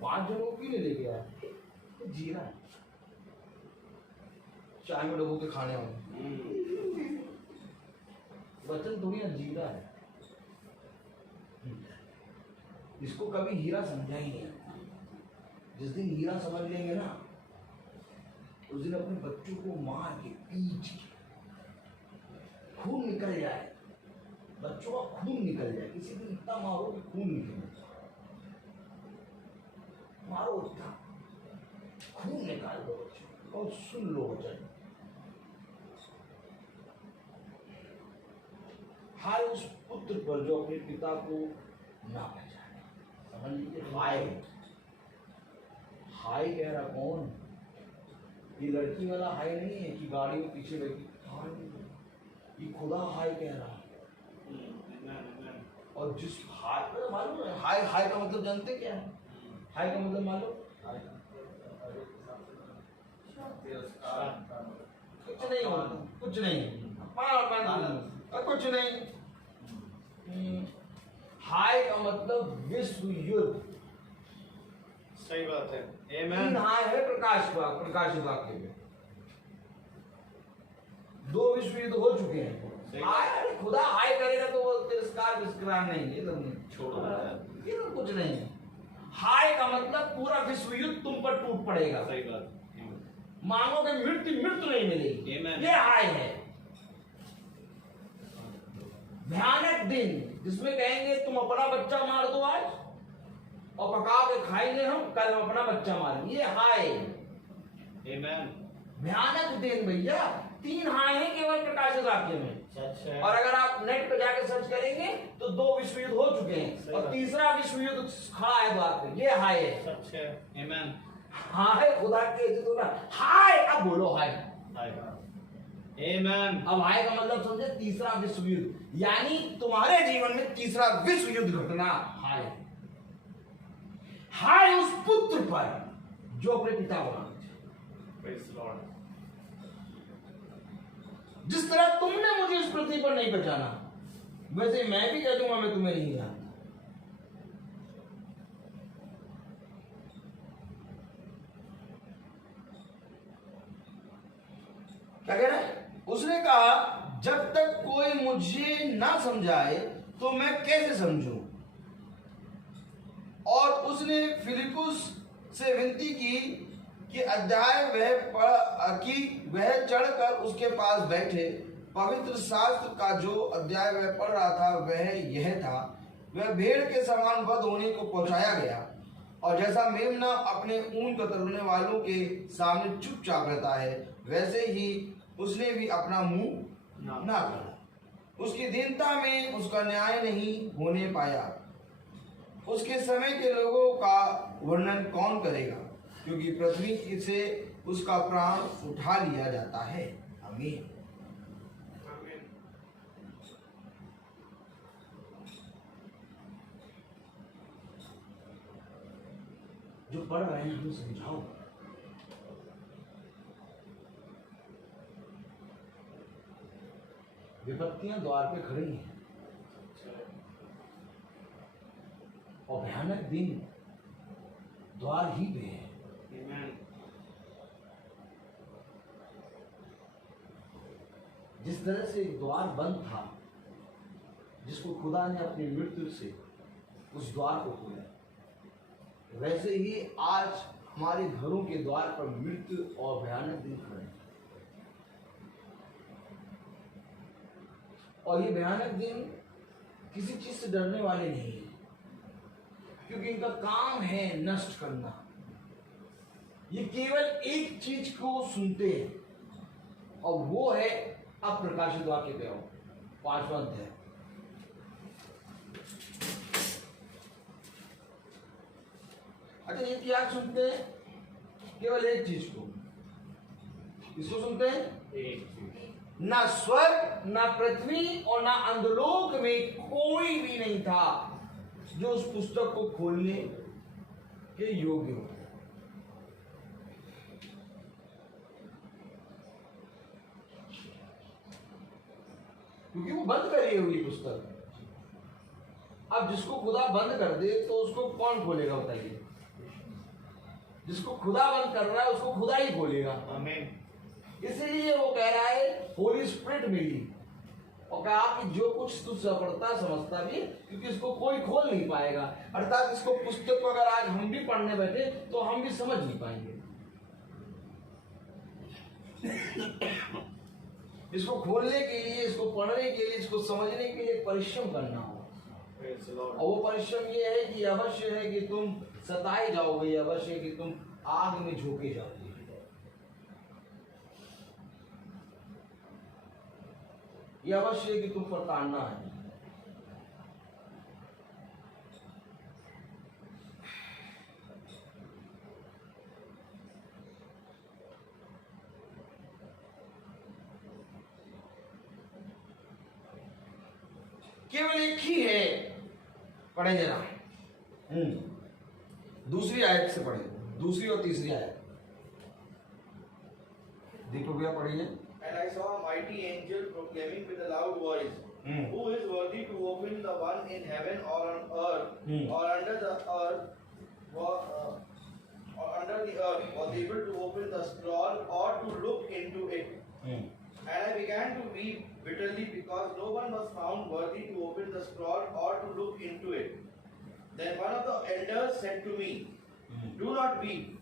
5 जनों को क्यों नहीं लेके आए? तो जी रहा है चाय में डुबो के खाने वाले, वचन थोड़ी ना जी रहा है। इसको कभी हीरा समझा ही नहीं। जिस दिन हीरा समझ लेंगे ना, उस दिन अपने बच्चों को मार के पीट के खून निकल जाए, बच्चों का खून निकल जाए, किसी दिन इतना मारो कि खून निकले, मारो इतना खून निकाल दो बच्चों और सुन लो वचन। हाय उस पुत्र पर जो अपने पिता को ना पहचाने। समझ लीजिए, हाय हाय कह रहा कौन? ये लड़की वाला हाय नहीं है कि गाड़ी में पीछे बैठी, हाय ये खुदा हाय कह रहा है। और जिस हाय मालूम है, हाय हाय का मतलब जानते क्या है? हाय का मतलब मालूम? कुछ नहीं होता, कुछ नहीं, कुछ नहीं। हाय का मतलब विश्व युद्ध। सही बात है। तीन हाय है प्रकाश वाक्य में, 2 विश्व युद्ध हो चुके हैं। हाय अरे खुदा हाय करेगा तो वो तिरस्कार नहीं, ये तो छोड़ो, ये तो कुछ नहीं है। हाय का मतलब पूरा विश्व युद्ध तुम पर टूट पड़ेगा। सही बात। मांगोगे मृत्यु नहीं मिलेगी, Amen. ये हाय है। भयानक दिन जिसमें कहेंगे तुम अपना बच्चा मार दो आज और पका के खाएंगे हम, कल हम अपना बच्चा मारेंगे, ये हाय। Amen. भयानक दिन भैया, 3 हाय हैं केवल प्रकाशित वाक्य में। सच है। और अगर आप नेट पे जाके सर्च करेंगे तो 2 विश्व युद्ध हो चुके हैं और तीसरा विश्व युद्ध खड़ा है द्वार पे। ये हाय है। सच है। आमीन। हाय खुदा के हाय, अब बोलो हाय। आमीन। अब हाय का मतलब समझे तीसरा विश्व युद्ध, यानी तुम्हारे जीवन में तीसरा विश्व युद्ध घटना हाय। हाय उस पुत्र पर जो अपने पिता को मानते। Praise Lord. जिस तरह तुमने मुझे इस पृथ्वी पर नहीं पहचाना, वैसे मैं भी कह दूंगा मैं तुम्हें नहीं जानता। क्या कह रहा है? उसने कहा जब तक कोई मुझे ना समझाए तो मैं कैसे समझूं? और उसने फिलिपुस से विनती की कि अध्याय वह चढ़कर उसके पास बैठे। पवित्र शास्त्र का जो अध्याय वह पढ़ रहा था वह यह था, वह भेड़ के समान वध होने को पहुंचाया गया, और जैसा मेमना अपने ऊन कतरने वालों के सामने चुपचाप रहता है, वैसे ही उसने भी अपना मुंह ना खोला। उसकी दीनता में उसका न्याय नहीं होने पाया। उसके समय के लोगों का वर्णन कौन करेगा, क्योंकि पृथ्वी से उसका प्राण उठा लिया जाता है। आमीन। जो पढ़ रहे हैं हमें समझाओ। विपत्तियां द्वार पे खड़ी हैं और भयानक दिन द्वार ही पे है। जिस तरह से एक द्वार बंद था जिसको खुदा ने अपनी मृत्यु से उस द्वार को खोला, वैसे ही आज हमारे घरों के द्वार पर मृत्यु और भयानक दिन खड़े हैं। और ये भयानक दिन किसी चीज से डरने वाले नहीं है, क्योंकि इनका काम है नष्ट करना। ये केवल एक चीज को सुनते हैं और वो है अब प्रकाशित वाक्य पे आओ 5वां अध्याय। अच्छा, ये क्या सुनते हैं? केवल एक चीज को। इसको सुनते हैं। ना स्वर्ग, ना पृथ्वी और ना अंधलोक में कोई भी नहीं था जो उस पुस्तक को खोलने के योग्य हो। क्योंकि वो बंद करी हुई पुस्तक। अब जिसको खुदा बंद कर दे तो उसको कौन खोलेगा बताइए? जिसको खुदा बंद कर रहा है उसको खुदा ही खोलेगा। आमीन। इसलिए वो कह रहा है होली स्पिरिट मिली और कहा कि जो कुछ तू पढ़ता समझता भी, क्योंकि इसको कोई खोल नहीं पाएगा। अर्थात इसको पुस्तक को अगर आज हम भी पढ़ने बैठे तो हम भी समझ नहीं पाएंगे। इसको खोलने के लिए, इसको पढ़ने के लिए, इसको समझने के लिए परिश्रम करना होगा। और वो परिश्रम ये है कि अवश्य है कि तुम सताए जाओगे, अवश्य है कि तुम आग में झोंके जाओगे। ये अवश्य है कि तुम पर ताड़ना है। केवल एक ही है। पढ़े जरा दूसरी आयत से पढ़े, दूसरी और तीसरी आयत। देखो भैया पढ़िए। And I saw a mighty angel proclaiming with a loud voice, Who is worthy to open the one in heaven or on earth or under the earth, or under the earth, was able to open the scroll or to look into it? And I began to weep bitterly because no one was found worthy to open the scroll or to look into it. Then one of the elders said to me, Do not weep.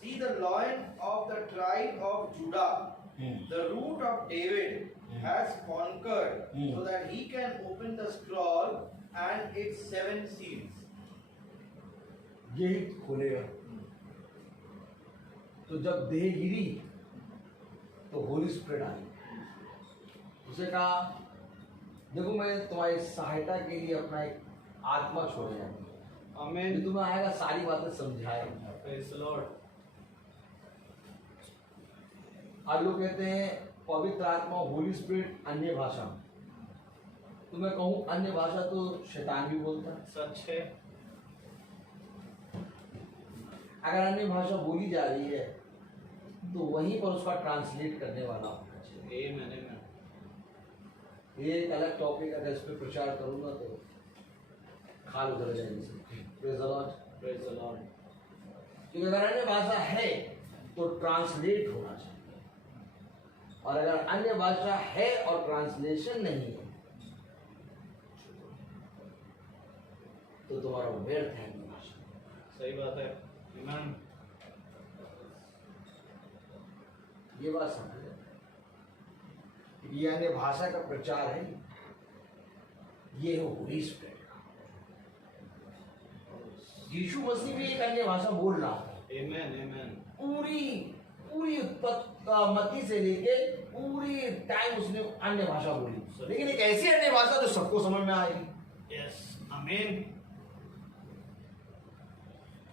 See, the Lion of the tribe of Judah, the root of David, has conquered so that he can open the scroll and its 7 seals. ये खोलेगा। तो जब देह गिरी तो Holi spirit आई। उसे कहा देखो मैं तुम्हारी सहायता के लिए अपना एक आत्मा छोड़ने आया हूं। आमीन। जो तुम्हें आएगा सारी बातें समझाएगा। Praise the Lord. आज लोग कहते हैं पवित्र आत्मा होली स्पिरिट अन्य भाषा। तो मैं कहूं अन्य भाषा तो शैतान भी बोलता है। सच है। अगर अन्य भाषा बोली जा रही है तो वहीं पर उसका ट्रांसलेट करने वाला होना चाहिए। आमीन आमीन। ये एक अलग टॉपिक, अगर इस पर प्रचार करूंगा तो खाल उधर जाएगी। Praise the Lord. Praise the Lord. क्योंकि अगर अन्य भाषा है तो ट्रांसलेट होना चाहिए, और अगर अन्य भाषा है और ट्रांसलेशन नहीं है तो तुम्हारा व्यर्थ है अन्य भाषा। सही बात है। आमीन। ये बात समझ ये अन्य भाषा का प्रचार है, ये है होली स्पिरिट का। यीशु मसीह भी एक अन्य भाषा बोल रहा था। आमीन आमीन। पूरी उत्पत्ति से लेके पूरी टाइम उसने अन्य भाषा बोली, लेकिन एक ऐसी अन्य भाषा जो सबको समझ में आएगी। यस आमीन।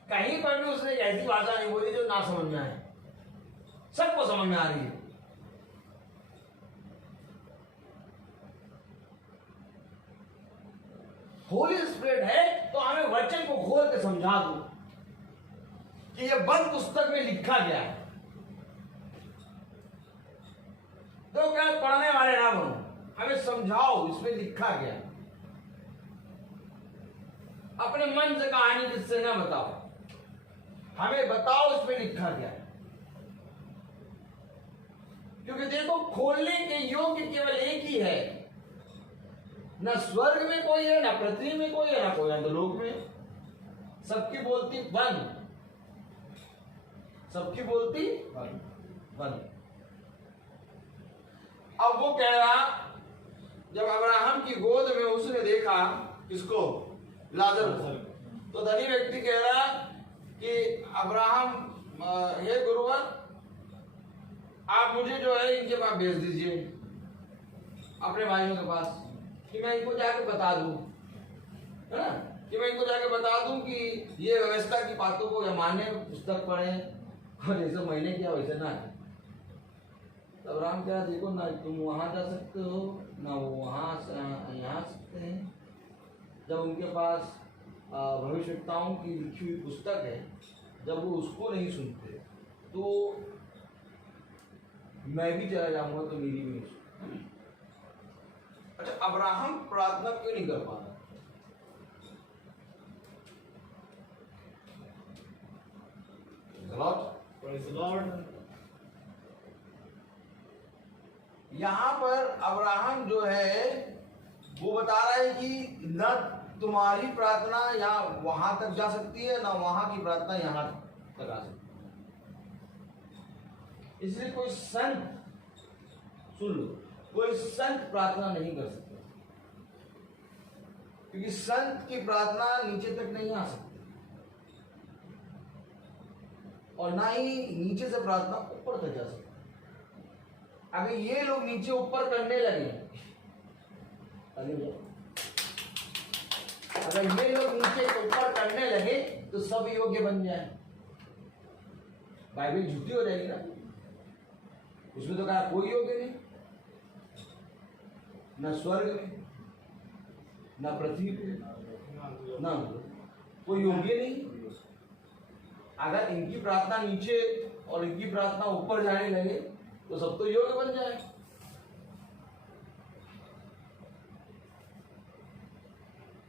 कहीं पर भी उसने एक ऐसी भाषा नहीं बोली जो ना समझ में आए, सबको समझ में आ रही है। होली स्पिरिट है तो हमें वचन को खोल के समझा दो कि यह बंद पुस्तक में लिखा गया है। तो क्या पढ़ने वाले ना बनो, हमें समझाओ इसमें लिखा गया है। अपने मन से कहानी किससे ना बताओ, हमें बताओ इसमें लिखा गया है। क्योंकि देखो खोलने के योग्य केवल एक ही है, न स्वर्ग में कोई है, न पृथ्वी में कोई है, न कोई अंधलोक में। सबकी बोलती वन, सबकी बोलती वन। अब वो कह रहा, जब अब्राहम की गोद में उसने देखा किसको, लाजर को, तो धनी व्यक्ति कह रहा कि अब्राहम, हे गुरुवर, आप मुझे जो है इनके पास भेज दीजिए, अपने भाइयों के पास, कि मैं इनको जाके बता दूं, है ना, कि मैं इनको जाके बता दूं कि ये व्यवस्था की बातों को या माने, पुस्तक पढ़ें, और जैसे मैंने किया वैसे ना। तब राम क्या, देखो ना तुम वहां जा सकते हो ना वो वहां यहाँ सकते हैं। जब उनके पास भविष्यवक्ताओं की लिखी हुई पुस्तक है, जब वो उसको नहीं सुनते तो मैं भी चला जाऊंगा तो मेरी भी नहीं सुनते। अच्छा, अब्राहम प्रार्थना क्यों नहीं कर पा रहा? Praise the Lord. यहां पर अब्राहम जो है वो बता रहा है कि न तुम्हारी प्रार्थना यहाँ वहां तक जा सकती है, ना वहां की प्रार्थना यहाँ तक आ सकती है। इसलिए कोई संत, सुन लो, कोई संत प्रार्थना नहीं कर सकता, क्योंकि संत की प्रार्थना नीचे तक नहीं आ सकती, और ना ही नीचे से प्रार्थना ऊपर तक जा सकती। अगर ये लोग नीचे ऊपर करने लगे, अगर ये लोग नीचे ऊपर करने लगे तो सब योग्य बन जाए, बाइबल झूठी हो जाएगी ना। उसमें तो कहा कोई योग्य नहीं, न स्वर्ग में, न पृथ्वी पे, न कोई योग्य नहीं। अगर इनकी प्रार्थना नीचे और इनकी प्रार्थना ऊपर जाने लगे तो सब तो योग्य बन जाए।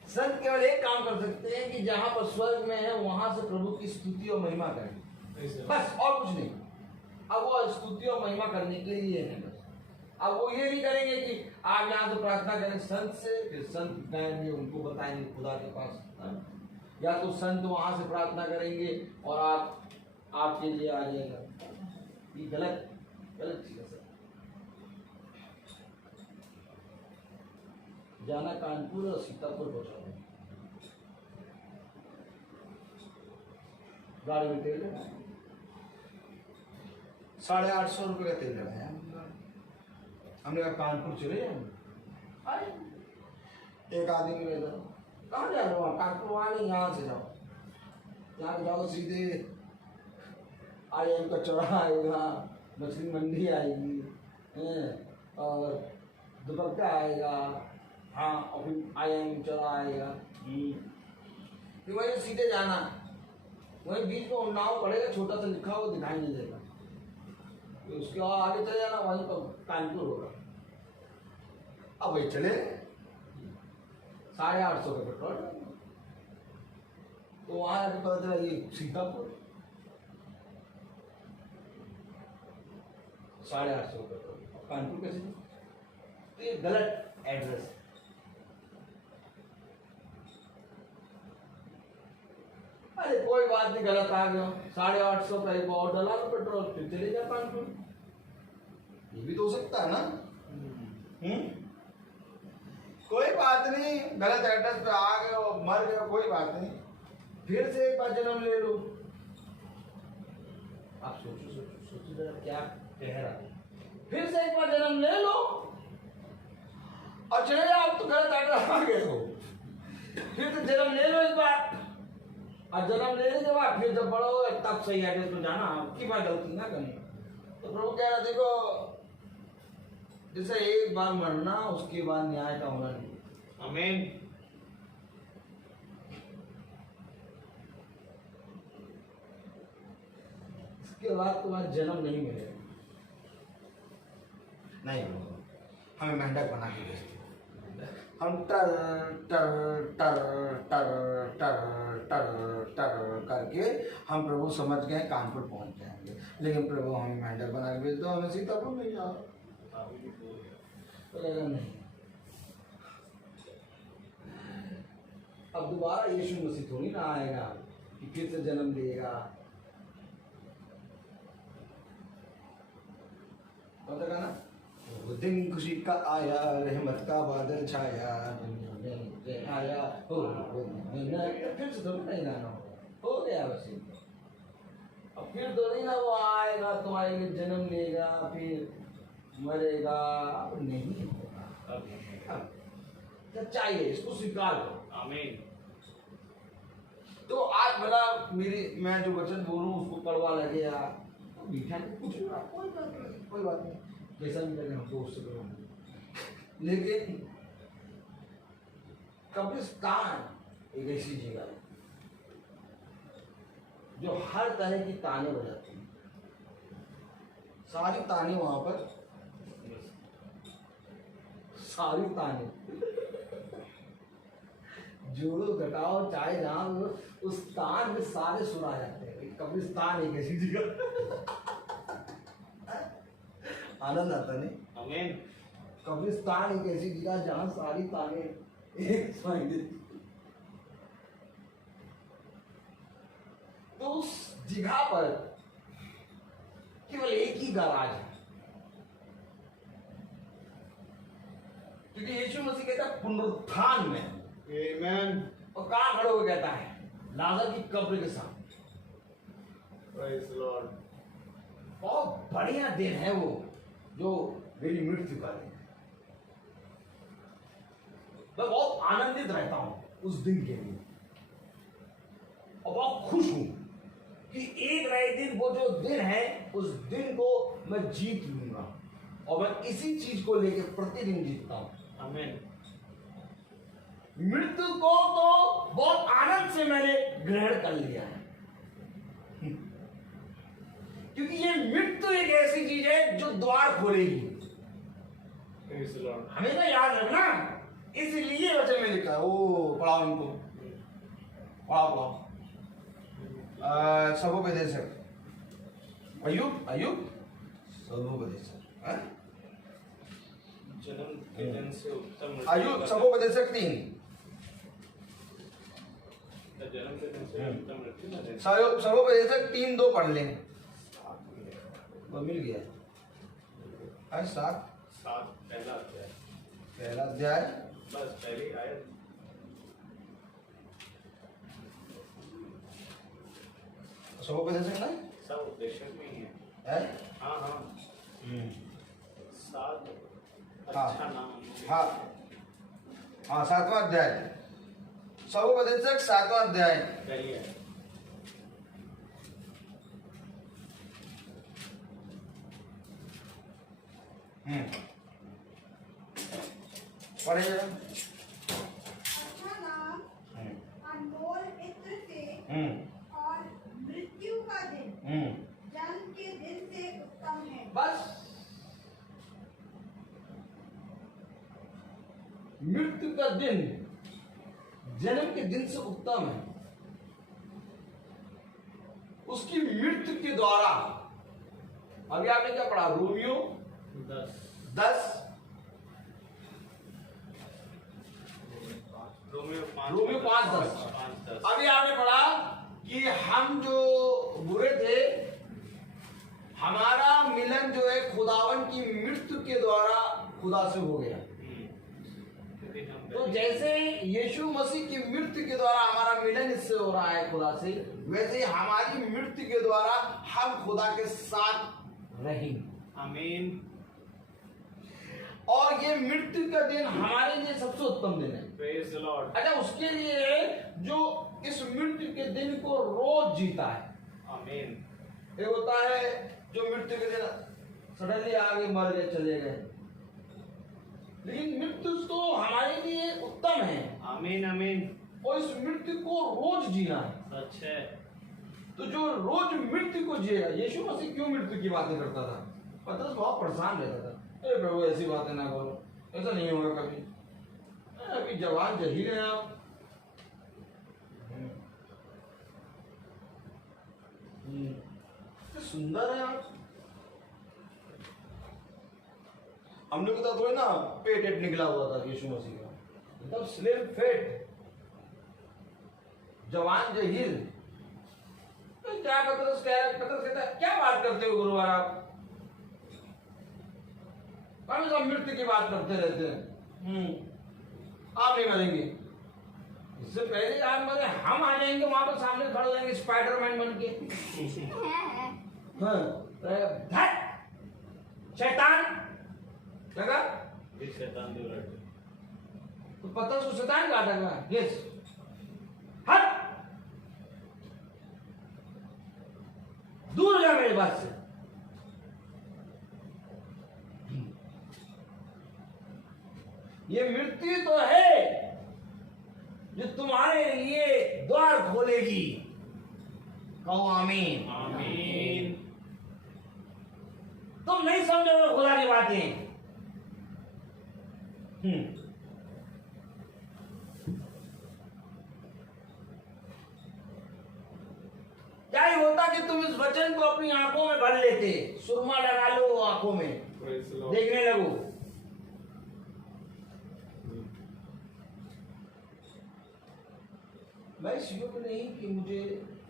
संत केवल एक काम कर सकते हैं कि जहां पर स्वर्ग में है वहां से प्रभु की स्तुति और महिमा करें, बस, और कुछ नहीं। अब वो स्तुति और महिमा करने के लिए है बस। अब वो ये नहीं करेंगे कि आप यहाँ से प्रार्थना करें संत से, फिर संत कहेंगे उनको बताएंगे खुदा के पास, या तो संत वहां से प्रार्थना करेंगे और आपके लिए आ जाएगा। ये गलत चीज है सर। जाना कानपुर और सीतापुर पहुंचा दो, गाड़ी में तेल है 850 रुपये का तेल लगाया। हमने कहा कानपुर चले जाएंगे। अरे एक आदमी में इधर कहाँ जा रहे हो आप? कानपुर वहाँ नहीं, यहाँ से जाओ, यहाँ जाओ सीधे IIM का चौराहा आएगा, मछली मंडी आएगी, और दुपट्टा आएगा, हाँ, और फिर IIM चौराहा आएगा, फिर वहीं सीधे जाना, वहीं बीच में उन्नाव पड़ेगा, छोटा सा लिखा हो दिखाई नहीं देगा, तो उसके बाद आगे चले जाना, वहीं पर कानपुर होगा। अब वही चले 850 का पेट्रोल, तो वहां आके पता चला ये सीतापुर 850 का पेट्रोल, कानपुर कैसे? तो ये गलत एड्रेस है। अरे कोई बात नहीं, गलत आ गया, 850 का एक और डला लो पेट्रोल, फिर चले जा कानपुर, ये भी तो हो सकता है ना। कोई बात नहीं, गलत एड्रेस पे आ गए और मर गए, कोई बात नहीं, फिर से एक बार जन्म ले लो। आप सोचो सोचो सोचो जरा क्या कह रहा है, फिर से एक बार जन्म ले लो और चले जाओ, तो गलत एड्रेस आ गए हो, फिर तो जन्म ले लो एक बार, और जन्म लेने के बाद फिर जब बड़ा हो तब सही एड्रेस में जाना, आपकी बात गलती ना करनी। तो प्रभु कह रहा देखो, जैसे एक बार मरना उसके बाद न्याय का होना नहीं। आमीन। इसके बाद तुम्हारा जन्म नहीं मिलेगा। नहीं, हमें मेंढक बना के भेजते, हम टर टर टर टर टर टर टर करके हम प्रभु समझ गए कानपुर पहुंच जाएंगे, लेकिन प्रभु हमें मेंढक बना के भेज दो, हमें सीतापुर नहीं जाओ। नहीं, अब दोबारा यीशु मसीह थोड़ी ना आएगा कि फिर से जन्म देगा। कौन सा गाना? वो दिन खुशी का आया, रहमत का बादल छाया, आया हो, फिर से थोड़ी नहीं गाना हो गया वैसे। अब फिर तो नहीं ना वो आएगा, तुम्हारे लिए जन्म लेगा, फिर मरेगा, नहीं होगा। सच्चाई है, इसको स्वीकार करो। आमीन। तो आज भला मैं जो वचन बोलूं उसको कड़वा लगे या मीठा, कुछ भी कोई बात नहीं, जैसा भी लगे हमको उससे करो। लेकिन कब्रिस्तान एक ऐसी जगह है जो हर तरह की ताने बजाती है, सारी ताने वहां पर, सारी ताने जोड़ो घटाओ चाहे जहां, उस तान में सारे सुना जाते हैं। कब्रिस्तान एक ऐसी जगह आनंद आता नहीं? आमीन। कब्रिस्तान एक ऐसी जगह जहां सारी ताने एक सुनाई देती। तो उस जगह पर केवल एक ही गराज है, क्योंकि यीशु मसीह कहता है पुनरुत्थान में, आमीन। और कहां खड़े हो कहता है? लाजर की कब्र के साथ। Praise Lord. बहुत बढ़िया दिन है वो, जो मेरी मृत्यु का दिन है। मैं बहुत आनंदित रहता हूं उस दिन के लिए, और बहुत खुश हूं कि एक नए दिन, वो जो दिन है, उस दिन को मैं जीत लूंगा, और मैं इसी चीज को लेकर प्रतिदिन जीतता हूं। आमीन। मृत्यु को तो बहुत आनंद से मैंने ग्रहण कर लिया है, क्योंकि ये मृत्यु एक ऐसी चीज है जो द्वार खोलेगी। Praise Lord. हमेशा याद रखना, इसलिए वचन में लिखा है। ओ पढ़ाओ इनको, पढ़ाओ। सबोपदेशक अयुब सबोपदेशक, जन्म के दिन से उत्तम अयुब सबोपदेशक 3, जन्म के दिन से उत्तम मृत्यु न देना। सबोपदेशक 3:2 पढ़ लें, वो मिल गया। 7 पहला अध्याय, पहला अध्याय, बस पहली आयत। सबोपदेशक ना सब उपदेशक में ही है। है? हाँ हाँ। 7 अच्छा नाम। हाँ हाँ, 7वां अध्याय, सहोपदेशक 7वां अध्याय। चलिए। पढ़े जरा। अच्छा नाम अनमोल इत्र से और मृत्यु का दिन जन्म के दिन से उत्तम है। बस मृत्यु का दिन जन्म के दिन से उत्तम है। उसकी मृत्यु के द्वारा, अभी आपने क्या पढ़ा? Romeo 10 Romeo 5:10। अभी आपने पढ़ा कि हम जो बुरे थे, हमारा मिलन जो है खुदावन की मृत्यु के द्वारा खुदा से हो गया। तो जैसे यीशु मसीह की मृत्यु के द्वारा हमारा मिलन इससे हो रहा है खुदा से, वैसे हमारी मृत्यु के द्वारा हम खुदा के साथ रहेंगे। आमीन। और ये मृत्यु का दिन हमारे लिए सबसे उत्तम दिन है। Praise the Lord. अच्छा, उसके लिए जो इस मृत्यु के दिन को रोज जीता है। आमीन। एक होता है जो मृत्यु के दिन सडनली आगे मर गए, चले गए, लेकिन मृत्यु तो हमारे लिए उत्तम है। आमीन आमीन। और इस मृत्यु को रोज जीना है। सच है। तो जो रोज मृत्यु को जिएगा, यीशु मसीह क्यों मृत्यु की बातें करता था? पतरस बहुत परेशान रहता था, अरे प्रभु ऐसी बातें ना करो, ऐसा नहीं होगा कभी, अभी जवान जहीर हैं आप। सुंदर है आप। हमने कहा थोड़ी ना पेट एट निकला हुआ था यीशु मसीह का, एकदम स्लिम फिट, जवान जहीर। तो क्या पतरस कहता है, क्या बात करते हो गुरुवार आप? हमेशा मृत्यु की बात करते रहते हैं। आप नहीं मरेंगे, इससे पहले आप मरे, हम आ जाएंगे वहां पर, सामने खड़े हो जाएंगे स्पाइडरमैन बन के। हाँ, शैतान लगा, शैतान दूर हट। तो पता सो शैतान का लगा, यस, हट, दूर जा मेरी बात से। ये मृत्यु तो है जो तुम्हारे लिए द्वार खोलेगी। कहो आमीन। आमीन। तुम नहीं समझोगे खुदा की बातें। क्या ही होता कि तुम इस वचन को अपनी आंखों में भर लेते, सुरमा लगा लो आंखों में, देखने लगो। मैं इस युग में नहीं कि मुझे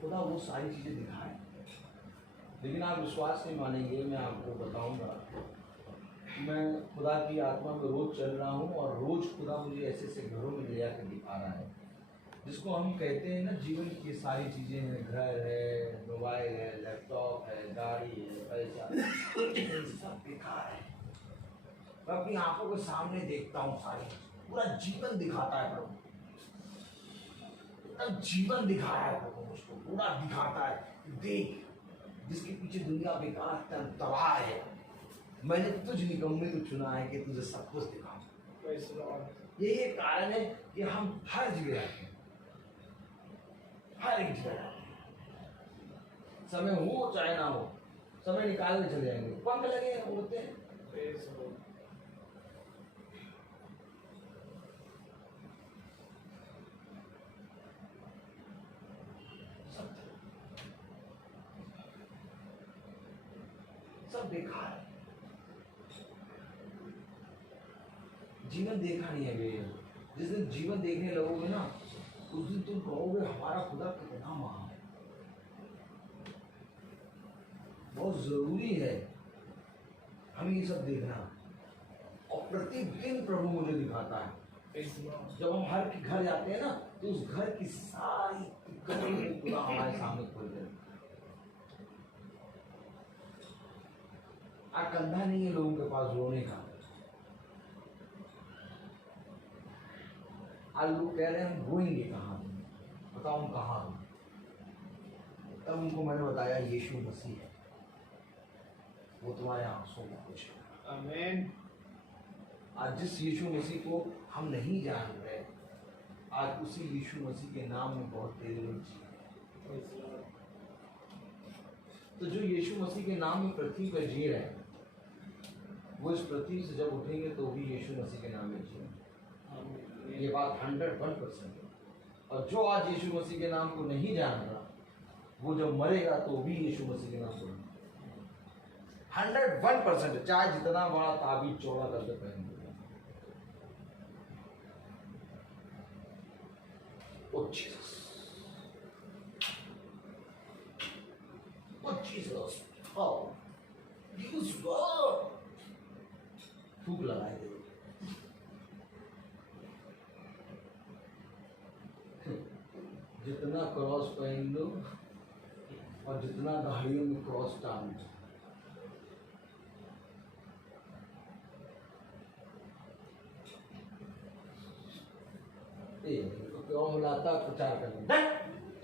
खुदा वो सारी चीजें दिखाए, लेकिन आप विश्वास नहीं मानेंगे, मैं आपको बताऊंगा। मैं खुदा की आत्मा में रोज चल रहा हूँ और रोज खुदा मुझे ऐसे ऐसे घरों में ले जाकर दिखा रहा है, जिसको हम कहते हैं ना जीवन की सारी चीजें हैं, घर है, मोबाइल है, लैपटॉप है, गाड़ी है, पैसा, सब बेकार है। मैं अपनी आंखों के सामने देखता हूँ, सारी पूरा जीवन दिखाता है प्रभु, जीवन दिखाया है प्रभु मुझको, पूरा दिखाता है। देख, जिसके पीछे दुनिया बेकार तबाह है, मैंने तुझ निकम्मे को चुना है कि तुझे सब कुछ दिखाऊं। यही कारण है कि हम हर जगह रहते हैं, हर एक जगह, समय हो चाहे ना हो, समय निकालने चले जाएंगे, पंख लगे उड़ते हैं। सब बेकार है, जीवन देखा नहीं है भैया। जिस दिन जीवन देखने लगोगे ना, उस दिन तुम कहोगे हमारा खुदा कितना महान है। बहुत जरूरी है हमें ये सब देखना, और प्रतिदिन प्रभु मुझे दिखाता है। जब हम हर के घर जाते हैं ना, तो उस घर की सारी दिक्कतें खुदा हमारे सामने खोल देता है। कंधा नहीं है लोगों के पास रोने का, आज लोग कह रहे हैं हम रोएंगे कहाँ, बताओ हम कहाँ रोएं? तब उनको मैंने बताया यीशु मसीह है, वो तुम्हारे आंसू में खुश है। आमीन। आज जिस यीशु मसीह को हम नहीं जान रहे, आज उसी यीशु मसीह के नाम में बहुत तेरे लोग जी रहे हैं। तो जो यीशु मसीह के नाम में पृथ्वी पर जी रहे हैं, वो इस पृथ्वी से जब उठेंगे तो भी यीशु मसीह के नाम में जिएंगे। ये बात 101% है। और जो आज यीशु मसीह के नाम को नहीं जान रहा, वो जब मरेगा तो भी यीशु मसीह के नाम को 101%, चाहे जितना बड़ा ताबीज चौड़ा करके पहन दो। Oh Jesus. Oh Jesus. Oh. Use word. फूक लगाए दे। जितना क्रॉस पहन लो और जितना गाड़ियों में क्रॉस टांग दो, क्यों बुलाता प्रचार करने?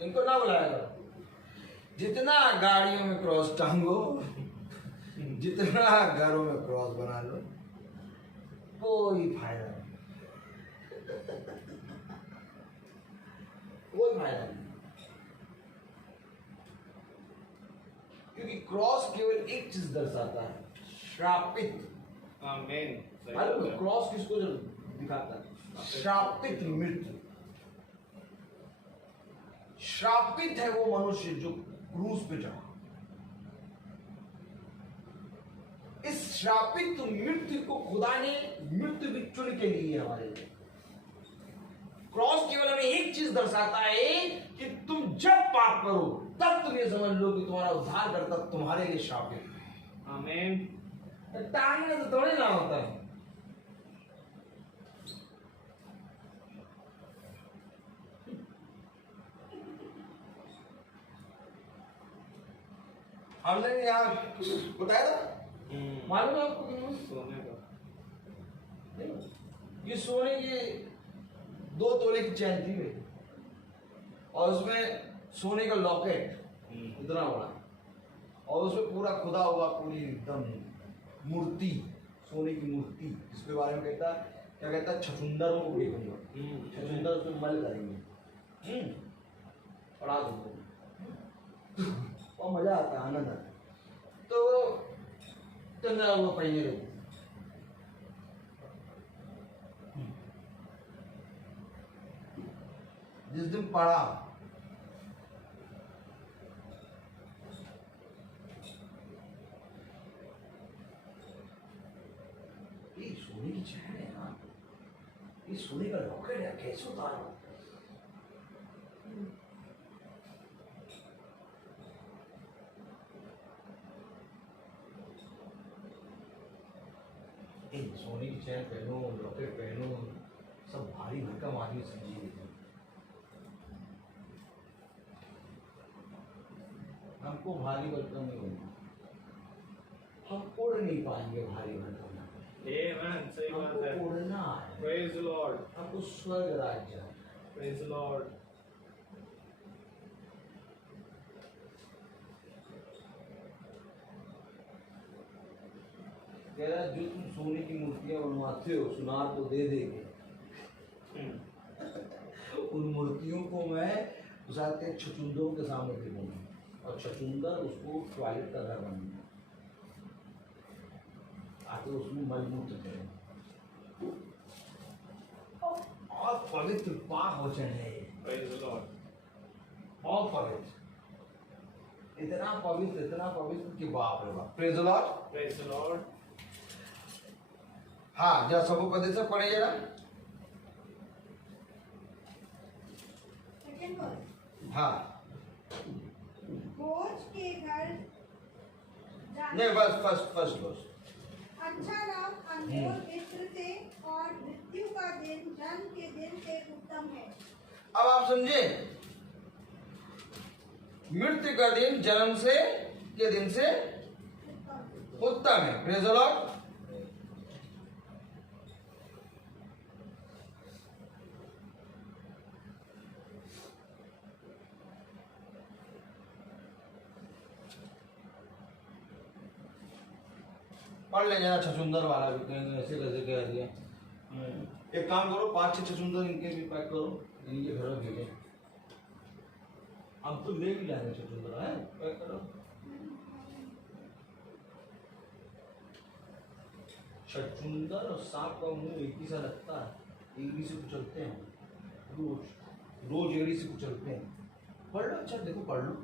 इनको ना बुलाया करो। जितना गाड़ियों में क्रॉस टांगो, जितना घरों में क्रॉस बना लो, कोई फायदा नहीं, कोई फायदा नहीं। क्योंकि क्रॉस केवल एक चीज दर्शाता है, श्रापित। आमीन। क्रॉस किसको दिखाता है? श्रापित मृत्यु। श्रापित है वो मनुष्य जो क्रूस पे चढ़ा। इस श्रापित मृत्यु को खुदा ने मृत्यु भी चुन के लिए हमारे लिए। क्रॉस केवल हमें एक चीज दर्शाता है कि तुम जब पाप करो तब तुम ये समझ लो कि तुम्हारा उद्धार करता तुम्हारे लिए श्रापित है। आमीन। टांगने तो थोड़े ना होता है। हमने यहाँ बताया था, मालूम है आपको? सोने का ये सोने की 2 तोले की चैन थी भाई, और उसमें सोने का लॉकेट इतना बड़ा, और उसमें पूरा खुदा हुआ पूरी एकदम मूर्ति, सोने की मूर्ति, जिसके बारे में कहता क्या कहता है, छछुंदरों को देखूंगा, छछुंदर उसमें मल करेंगे, पढ़ा दूंगा और मजा आता है, आनंद आता है। तो चंद्रा हुआ पहले रहते, जिस दिन पढ़ा ये सोने की चैन है ना, ये सोने का लॉकेट है, कैसे उतारा? सोने की चैन पहनो, लॉकेट पहनो, सब भारी भरकम आदमी समझिए। हमको भारी भरकम नहीं होना, हम उड़ नहीं पाएंगे भारी भरकम। आमीन। सही बात है। हमको उड़ना है। Praise the Lord. हमको स्वर्ग राज्य है। Praise the Lord. कह रहा जो तुम सोने की मूर्तियां बनवाते हो सुनार को दे देंगे, उन मूर्तियों को मैं उस आते छछुंदरों के सामने फेंकूंगा और छछुंदर उसको टॉयलेट का घर बनाएंगे, आके उसमें मलमूत्र करेंगे। और पवित्र पाक वचन है, प्रेज द लॉर्ड। और पवित्र, इतना पवित्र कि बाप रे बाप। Praise the Lord. Praise the Lord. हाँ, जरा सबको पदे से पढ़े जरा। सेकंड वर्ड, हाँ बोझ के घर नहीं, बस फर्स्ट वर्ष। अच्छा नाम अनमोल मित्र से और मृत्यु का दिन जन्म के दिन से उत्तम है। अब आप समझे, मृत्यु का दिन जन्म से के दिन से उत्तम है। Praise the Lord. पढ़ ले जरा छछुंदर वाला भी कहीं ऐसे कैसे कह दिया। एक काम करो 5-6 छछुंदर इनके भी पैक करो, इनके घर में भेजो। अब तो ले भी लाएंगे छछुंदर है, पैक करो। छछुंदर और सांप का मुंह एक ही सा लगता है, एड़ी से कुचलते हैं रोज एड़ी से कुचलते हैं। पढ़ लो, अच्छा देखो पढ़ लो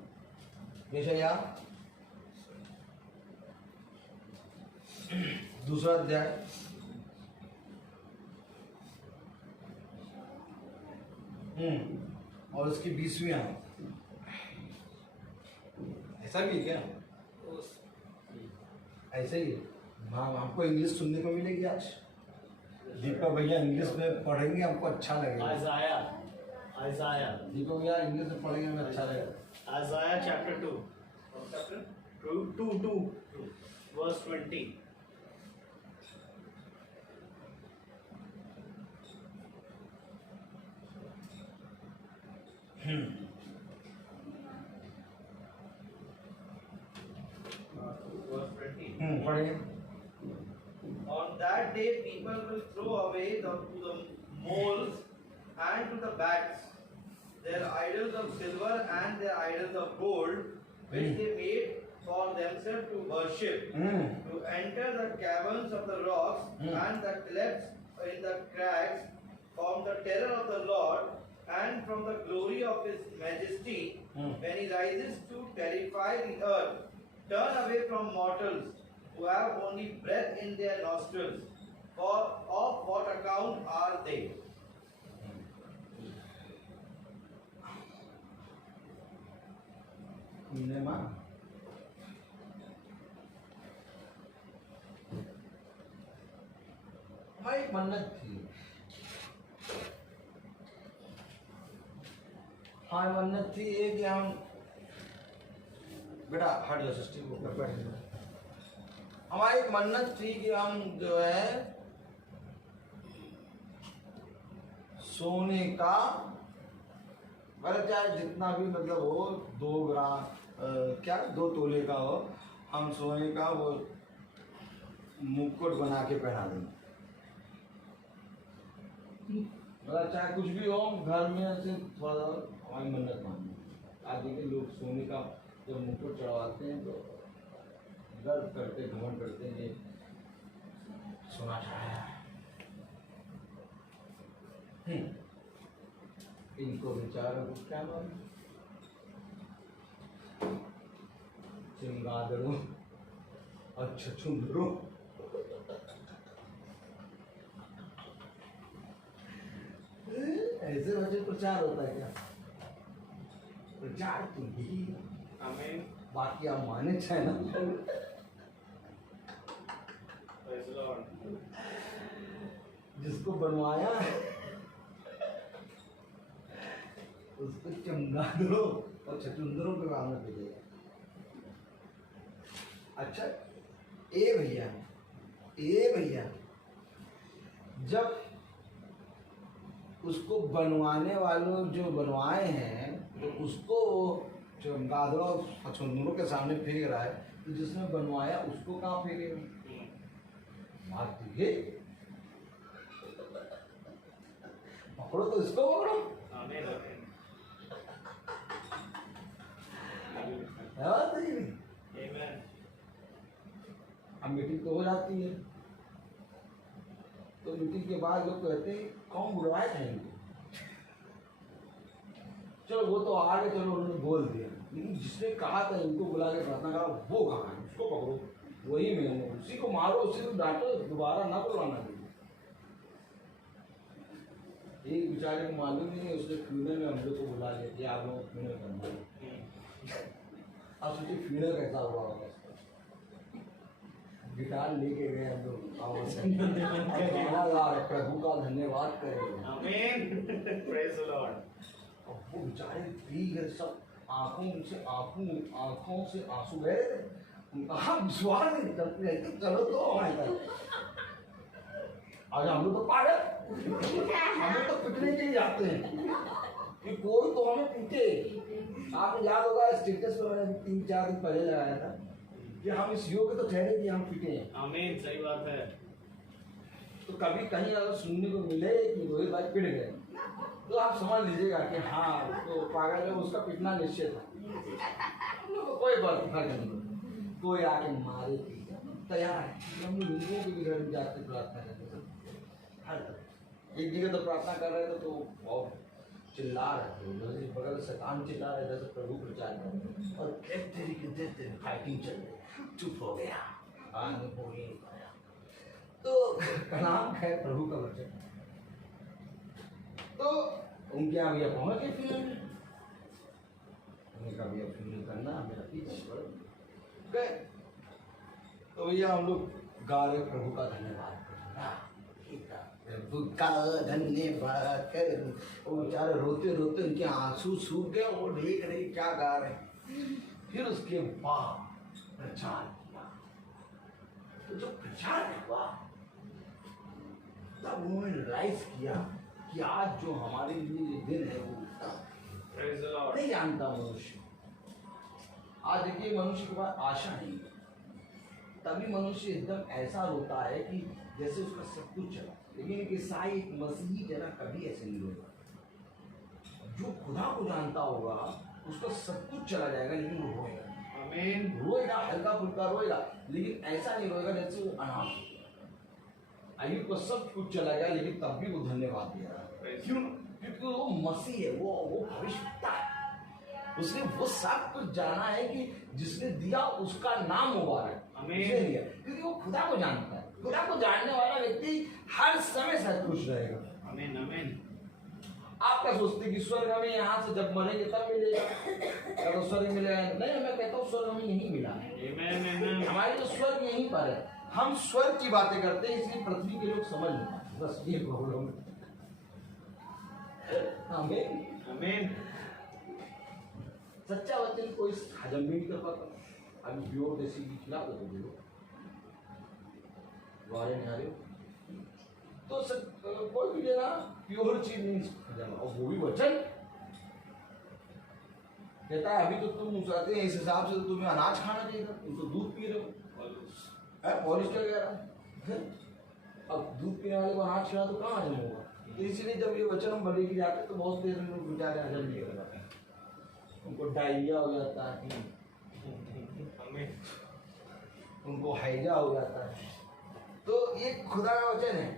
जैसे यार। दूसरा अध्याय और उसकी 20वीं आयत। ऐसा भी है क्या? ऐसा ही है। हाँ, हमको इंग्लिश सुनने को मिलेगी आज। दीपक भैया इंग्लिश में पढ़ेंगे, हमको अच्छा लगेगा। आइज़ाया दीपक भैया इंग्लिश में पढ़ेंगे, हमें अच्छा लगेगा। आइज़ाया चैप्टर 2 verse 20। Verse 20. पढ़ेंगे। On that day, people will throw away to the moles and to the bats their idols of silver and their idols of gold, which they made for themselves to worship, to enter the caverns of the rocks and the clefts in the crags, from the terror of the Lord and from the glory of His majesty, when He rises to terrify the earth. Turn away from mortals who have only breath in their nostrils, for of what account are they? हमारी मन्नत थी, हमारी मन्नत थी ये कि हम बेटा हट जाओ सृष्टि को बैठ जाओ। हमारी एक मन्नत थी कि हम जो है सोने का मतलब चाहे जितना भी मतलब हो 2 ग्राम क्या 2 तोले का हो, हम सोने का वो मुकुट बना के पहना देंगे। मतलब चाहे कुछ भी हो घर में से थोड़ा हमारी मन्नत मांगे। आगे के लोग सोने का जब मुकुट चढ़वाते हैं तो गर्व करते घमंड करते हैं ये सोना चढ़ाया। इनको बेचारों को क्या मालूम, चमगादड़ों और छछूंदरों ऐसे वजह प्रचार होता है क्या? प्रचार तो यही आमीन। बाकी आप माने चाहे ना। Praise the Lord। जिसको बनवाया उसको चमगादड़ों और छछूंदरों के काम में भेजेगा। अच्छा ए भैया जब उसको बनवाने वालों जो बनवाए हैं तो उसको चमगादड़ों और छछूंदरों के सामने फेंक रहा है, तो जिसने बनवाया उसको कहाँ फेंकेगा? बात ये पकड़ो तो इसको पकड़ो। आमीन आमीन। Amen। अब मीटिंग तो हो जाती है, तो मीटिंग के बाद लोग कहते हैं कौन बुलवाए थे इनको? चलो वो तो आगे चलो उन्होंने बोल दिया, लेकिन जिसने कहा था इनको बुला के प्रार्थना करो वो कहाँ है? उसको पकड़ो, वही मैं उसी को मारो, उसी को डांटो, दोबारा ना बुलवाना दीजिए। एक बेचारे को मालूम नहीं है, उसने फ्यूनल में हम लोग को बुला लिया कि आप लोग फ्यूनल करना है। अब सोचिए फ्यूनल कैसा हुआ होगा। गिटार लेके गए हम लोग प्रभु का धन्यवाद करेंगे। आमीन। Praise the Lord। अब वो बेचारे पी गए, सब आंखों से आंसू गए। हम विश्वास नहीं करते हैं, चलो तो हमारे पास आज हम लोग तो पागल, हम लोग तो पिटने के लिए जाते हैं कि कोई तो हमें पीटे। आपको याद होगा स्टेटस पर मैंने 3-4 दिन पहले लगाया था कि हम इस योग्य तो ठहरे कि हम पिटे हैं। आमीन, सही बात है। तो कभी कहीं अगर सुनने को मिले कि रोहित भाई पिट गए तो आप समझ लीजिएगा कि हाँ तो पागल है, उसका पिटना निश्चित है। कोई फर्क नहीं, कोई आके मारे तैयार है। हम लोग हिंदुओं के भी घर में जाते प्रार्थना करते हैं, हर एक जगह तो प्रार्थना कर रहे थे तो बहुत चिल्ला रहे थे, बगल से कान चिल्ला रहे थे, प्रभु प्रचार कर रहे और कहते फाइटिंग चल रही, चुप हो गया, आगे हो ही नहीं पाया। तो नाम है प्रभु का वचन। तो उनके यहाँ भैया पहुँच गए, फिर उन्होंने कहा भैया फिर करना मेरा पीछे गए। तो भैया हम लोग गा रहे प्रभु का धन्यवाद, प्रभु का धन्यवाद कर। वो बेचारे रोते रोते उनके आंसू सूख गए, वो देख रहे क्या गा रहे हैं। फिर उसके बाद प्रचार किया, तो जो प्रचार हुआ तब उन्होंने रियलाइज किया कि आज जो हमारे लिए दिन है वो नहीं जानता मनुष्य। आज देखिए मनुष्य के पास आशा नहीं, तभी मनुष्य एकदम ऐसा रोता है कि जैसे उसका सब कुछ चला। लेकिन एक ईसाई एक मसीही जना कभी ऐसे नहीं रोएगा। जो खुदा को जानता होगा उसका सब कुछ चला जाएगा लेकिन वो रोएगा। आमीन। रोएगा, हल्का फुल्का रोएगा, लेकिन ऐसा नहीं रोएगा जैसे वो अनाथ। अय्यूब को सब कुछ चला गया लेकिन तब भी वो धन्यवाद दे रहा है। क्यों? क्योंकि वो मसीह है, वो भविष्यवक्ता है। उसने वो सब कुछ जाना है कि जिसने दिया उसका नाम मुबारक। दिया क्योंकि वो खुदा को जानता है। खुदा को जानने वाला व्यक्ति हर समय सच खुश रहेगा। आमीन, आमीन। आप क्या सोचते हैं कि स्वर्ग हमें यहाँ से जब मरेंगे तब मिलेगा? क्या तो स्वर्ग मिलेगा? नहीं, मैं कहता हूँ स्वर्ग हमें यहीं मिला है। हमारे तो स्वर्ग यहीं पर है। हम स्वर्ग की बातें करते हैं इसलिए पृथ्वी के लोग समझ नहीं पाते, बस ये प्रॉब्लम है। आमीन, आमीन। सच्चा वचन कोई हजम भी नहीं कर पाता। अभी प्योर देसी घी खिला दो देखो, वारे नहीं आ रहे तो कोई भी लेना प्योर चीज नहीं हजम, और वो भी वचन कहता है। अभी तो तुम मुस्कुराते हैं, इस हिसाब से तो तुम्हें अनाज खाना चाहिए था, तुम तो दूध पी रहे हो। पॉलिश कर गया। अब दूध पीने वाले को अनाज खिला तो कहाँ हजम होगा? तो इसीलिए जब ये वचन हम बनेगी जाते तो बहुत देर में बेचारे हजम नहीं कर पाते, उनको डायरिया हो जाता है, उनको हैजा हो जाता है। तो ये खुदा का वचन है।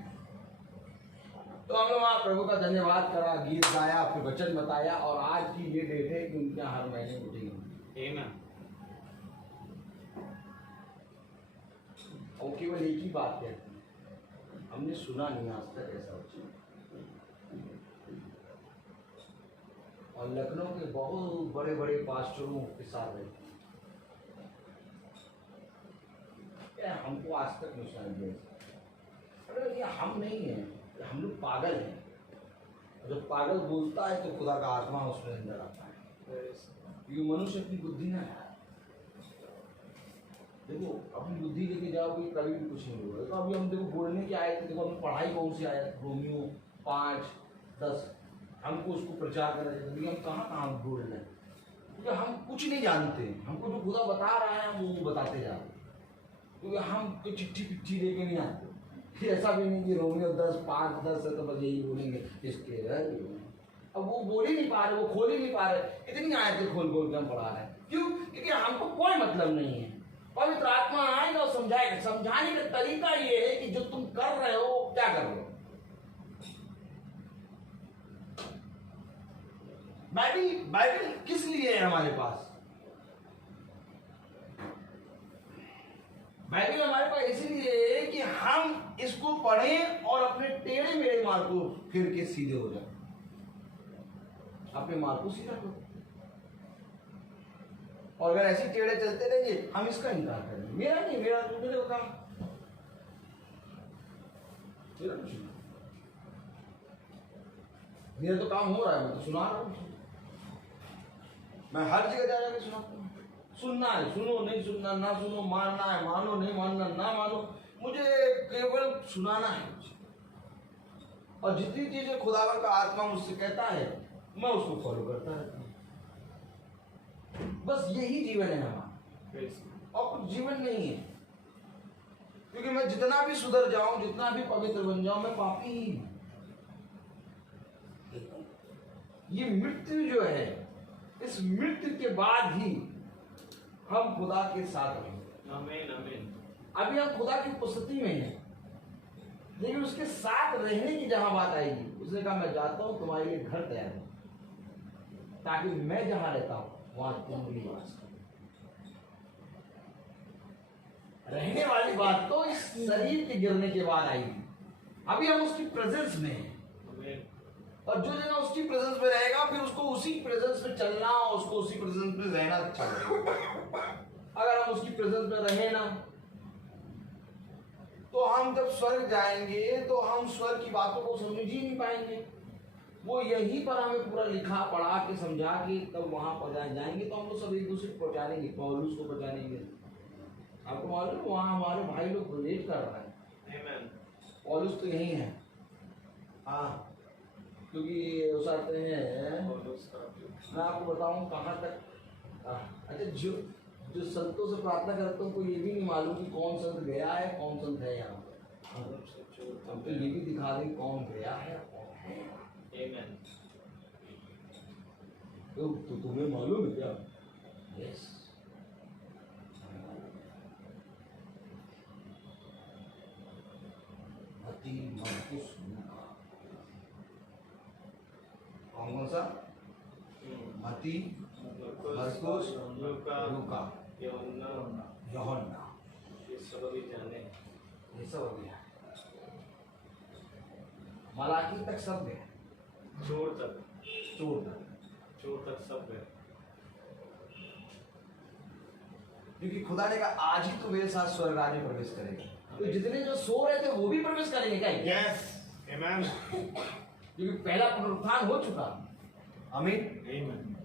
तो हम लोग वहाँ प्रभु का धन्यवाद करा, गीत गाया, फिर वचन बताया, और आज की ये डेट है कि उनके यहाँ हर महीने उठेंगे। और केवल एक ही बात कहती है, हमने सुना नहीं आज तक ऐसा वचन। और लखनऊ के बहुत बड़े बड़े पास्टरों के साथ रहे, हमको आज तक नहीं सुनाई दिया। अरे ये हम नहीं हैं, हम लोग पागल हैं। जब पागल बोलता है तो खुदा का आत्मा उसमें अंदर आता है। ये मनुष्य अपनी बुद्धि ना है। देखो अपनी बुद्धि लेके जाओगे कभी भी कुछ नहीं होगा। तो अभी हम देखो बोलने के आए थे, देखो हमें पढ़ाई कौन सी आया, रोमियो 5-10, हमको उसको प्रचार करना चाहिए, लेकिन हम कहाँ कहाँ बोल रहे हैं क्योंकि हम कुछ नहीं जानते। हमको जो खुदा बता रहा है हम वो बताते जा रहे हैं, क्योंकि हम तो चिट्ठी पिट्ठी लेके नहीं आते। फिर ऐसा भी नहीं कि रोमियो 10-5-10 है तो बस यही बोलेंगे इसके। अब वो बोल ही नहीं पा रहे, वो खोल ही नहीं पा रहे। इतनी आयतें खोल खोल के हम पढ़ा रहे हैं। क्यों? क्योंकि हमको कोई मतलब नहीं है। पवित्र आत्मा आएगा और समझाएगा। समझाने का तरीका ये है कि जो तुम कर रहे हो क्या कर रहे हो। बाइबल किस लिए है हमारे पास? बाइबल हमारे पास इसलिए है कि हम इसको पढ़ें और अपने टेढ़े मेढ़े मार्ग को फिर के सीधे हो जाए। अपने मार्ग को सीधा करो, और अगर ऐसे टेढ़े चलते रहेंगे हम इसका इनकार करेंगे। मेरा नहीं, मेरा मेरे को काम, मेरा तो काम हो रहा है, मैं तो सुना रहा हूँ। मैं हर जगह जा जाकर सुनाता हूँ। सुनना है सुनो, नहीं सुनना ना सुनो, मानना है मानो, नहीं मानना ना मानो, मुझे केवल सुनाना है। और जितनी चीजें खुदावन का आत्मा मुझसे कहता है मैं उसको फॉलो करता रहता हूँ। बस यही जीवन है हमारा। और कुछ जीवन नहीं है। क्योंकि मैं जितना भी सुधर जाऊं, जितना भी पवित्र बन जाऊं, मैं पापी ही हूं। ये मृत्यु जो है, इस मृत्यु के बाद ही हम खुदा के साथ रहेंगे। आमीन आमीन। अभी हम खुदा की उपस्थिति में हैं, लेकिन उसके साथ रहने की जहां बात आएगी, उसने कहा मैं जाता हूं तुम्हारे लिए घर तैयार है, ताकि मैं जहां रहता हूं वहां तुम भी वास करो। रहने वाली बात तो इस शरीर के गिरने के बाद आएगी। अभी हम उसकी प्रेजेंस में हैं, आमीन। और जो जना उसकी प्रेजेंस में रहेगा, फिर उसको उसी प्रेजेंस में चलना और उसको उसी प्रेजेंस में रहना अच्छा लगेगा। अगर हम उसकी प्रेजेंस में रहे ना, तो हम जब स्वर्ग जाएंगे तो हम स्वर्ग की बातों को समझ ही नहीं पाएंगे। वो यहीं पर हमें पूरा लिखा पढ़ा के समझा के तब वहां पर जाएंगे, तो हम लोग सब एक दूसरे को पहुंचानेंगे, पौलुस को पहुंचानेंगे। आपको मालूम है वहां हमारे भाई लोग रिलेट कर रहे हैं। आमीन। पौलुस तो यही है, हाँ, क्योंकि उस आते हैं। मैं आपको बताऊं कहाँ तक। अच्छा, जो संतों से प्रार्थना करते हैं, को ये भी नहीं मालूम कि कौन संत गया है, कौन संत है यहाँ पर। हम तो ये भी दिखा दें कौन गया है, कौन है। आमीन। तो तुम्हें मालूम है क्या? यस। कौन सा? मती, मरकुस, लूका, यूहन्ना, ये सब अभी जाने। ये सब अभी है। मलाकी तक सब गए, चोर तक सब गए। क्योंकि खुदा ने कहा आज ही तो मेरे साथ स्वर्ग राज्य में प्रवेश करेगा। तो जितने जो सो रहे थे वो भी प्रवेश करेंगे क्या? यस आमीन। क्योंकि पहला पुनरुत्थान हो चुका। आमीन। आमीन।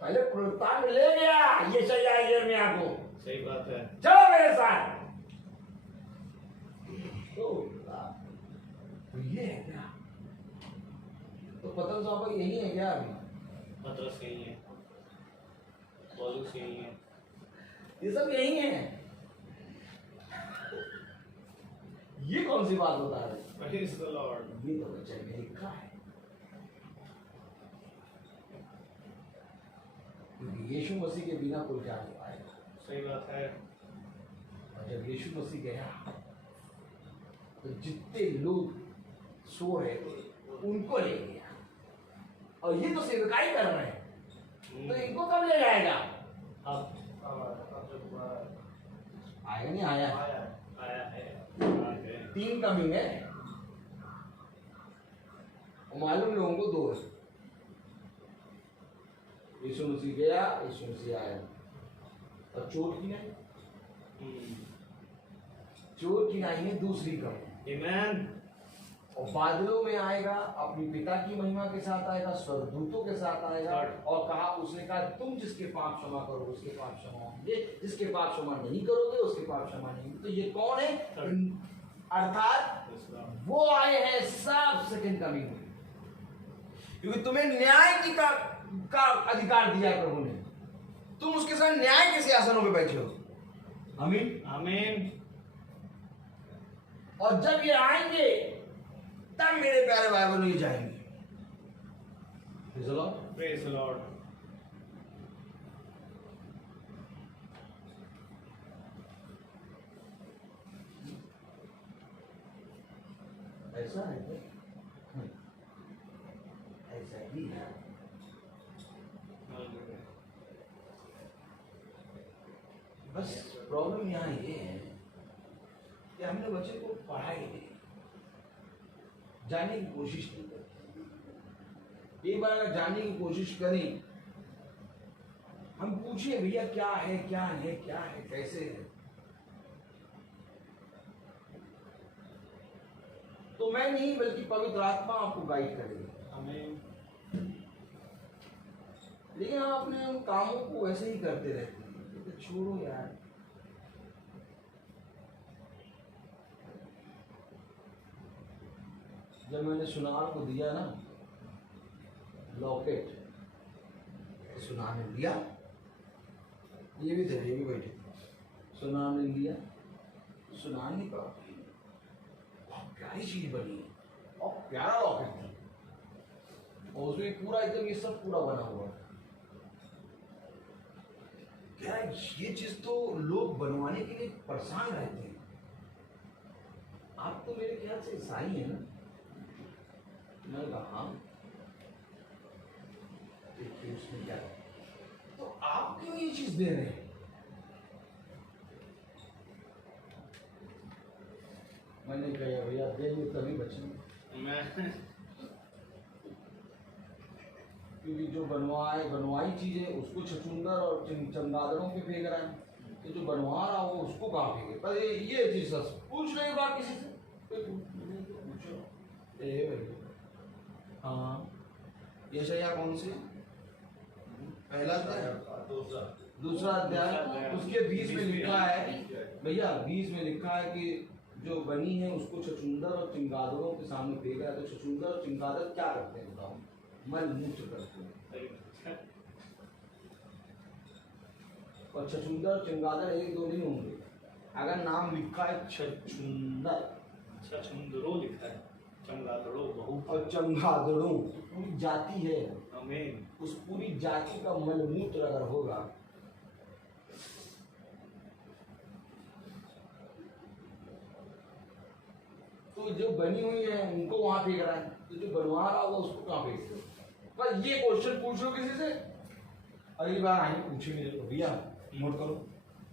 पहले पुनरुत्थान में ले गया ये यिर्मयाह को। सही बात है। चलो मेरे साथ। तो ये है क्या? तो पतन साहब यही है क्या? अभी पतरस यही है, पौलुस यही है, ये सब यही है। ये कौन सी बात बता रहे? Praise the Lord। ये तो बच्चे में लिखा है। क्योंकि यीशु मसीह के बिना कोई जा नहीं पाएगा। सही बात है। और जब यीशु मसीह गया तो जितने लोग सो रहे थे उनको ले गया, और ये तो सेवकाई कर रहे हैं, तो इनको कब ले जाएगा? अब आएगा नहीं? आया आया है। 3 कमिंग है, मालूम लोगों को 2 है। यीशु मसीह गया, यीशु मसीह आया, और चोर की नहीं, चोर की नहीं है दूसरी कमिंग। आमीन। और बादलों में आएगा, अपनी पिता की महिमा के साथ आएगा, स्वर्गदूतों के साथ आएगा। और कहा, उसने कहा तुम जिसके पाप क्षमा करोगे उसके पाप क्षमा होंगे, जिसके पाप क्षमा नहीं करोगे उसके पाप क्षमा नहीं होंगे। तो ये कौन है? अर्थात वो आए हैं सब सेकंड कमिंग में, क्योंकि तुम्हें न्याय की का अधिकार दिया प्रभु ने। तुम उसके साथ न्याय के सिंहासनों पे बैठे हो। आमीन आमीन। और जब ये आएंगे तब मेरे प्यारे भाई बहनों ये जाएंगे। Praise the Lord। ऐसा है क्या? ऐसा ही है। बस प्रॉब्लम यहाँ ये है कि हमने बच्चे को पढ़ाई नहीं, जानने की कोशिश नहीं करते। एक बार अगर जानने की कोशिश करें, हम पूछिए भैया क्या है, क्या है, क्या है, कैसे है, तो मैं नहीं बल्कि पवित्र आत्मा आपको गाइड करेगी। आमीन। लेकिन हम अपने उन कामों को वैसे ही करते रहते हैं, तो छोड़ो यार। जब मैंने सुनार को दिया ना लॉकेट, सुनार ने दिया, ये भी थे, ये भी बैठे। सुनाम ले लिया, सुनामी का बहुत प्यारी चीज बनी है और प्यारा रॉकेट था, और उसमें पूरा एकदम ये सब पूरा बना हुआ है। क्या ये चीज तो लोग बनवाने के लिए परेशान रहते हैं। आप तो मेरे ख्याल से ईसाई है ना? मैं कहा हाँ। देखिए उसमें क्या है, तो आप क्यों ये चीज दे रहे हैं? मैंने कहा भैया देंगे तभी बचेंगे, मैं क्योंकि जो बनवाई चीजें उसको छछूंदर और चमगादड़ों पे फेंक रहा है, तो जो बनवा रहा हो उसको कहाँ फेंके? पर ये चीज सच पूछ नहीं बात किसी से, पूछो भैया। हाँ ये शैया कौन सी? पहला अध्याय, दूसरा अध्याय, उसके 20 में लिखा है भैया, 20 में लिखा है कि जो बनी है उसको छछूंदर और चमगादड़ों के सामने फेंक रहा है। तो छछूंदर और चमगादड़ क्या करते हैं बताओ? मल मूत्र करते हैं। और छछूंदर और चमगादड़ एक दो नहीं होंगे। अगर नाम लिखा है छछूंदर, छछूंदरों लिखा है, चमगादड़ों बहुत, और चमगादड़ों पूरी जाति है। आमीन। उस पूरी जाति का मलमूत्र अगर होगा तो जो बनी हुई है उनको वहां फेंक रहा है, तो जो बनवा रहा होगा उसको कहाँ फेंक रहे? बस ये क्वेश्चन पूछ लो किसी से, अगली बार आएंगे पूछेंगे भैया, नोट करो,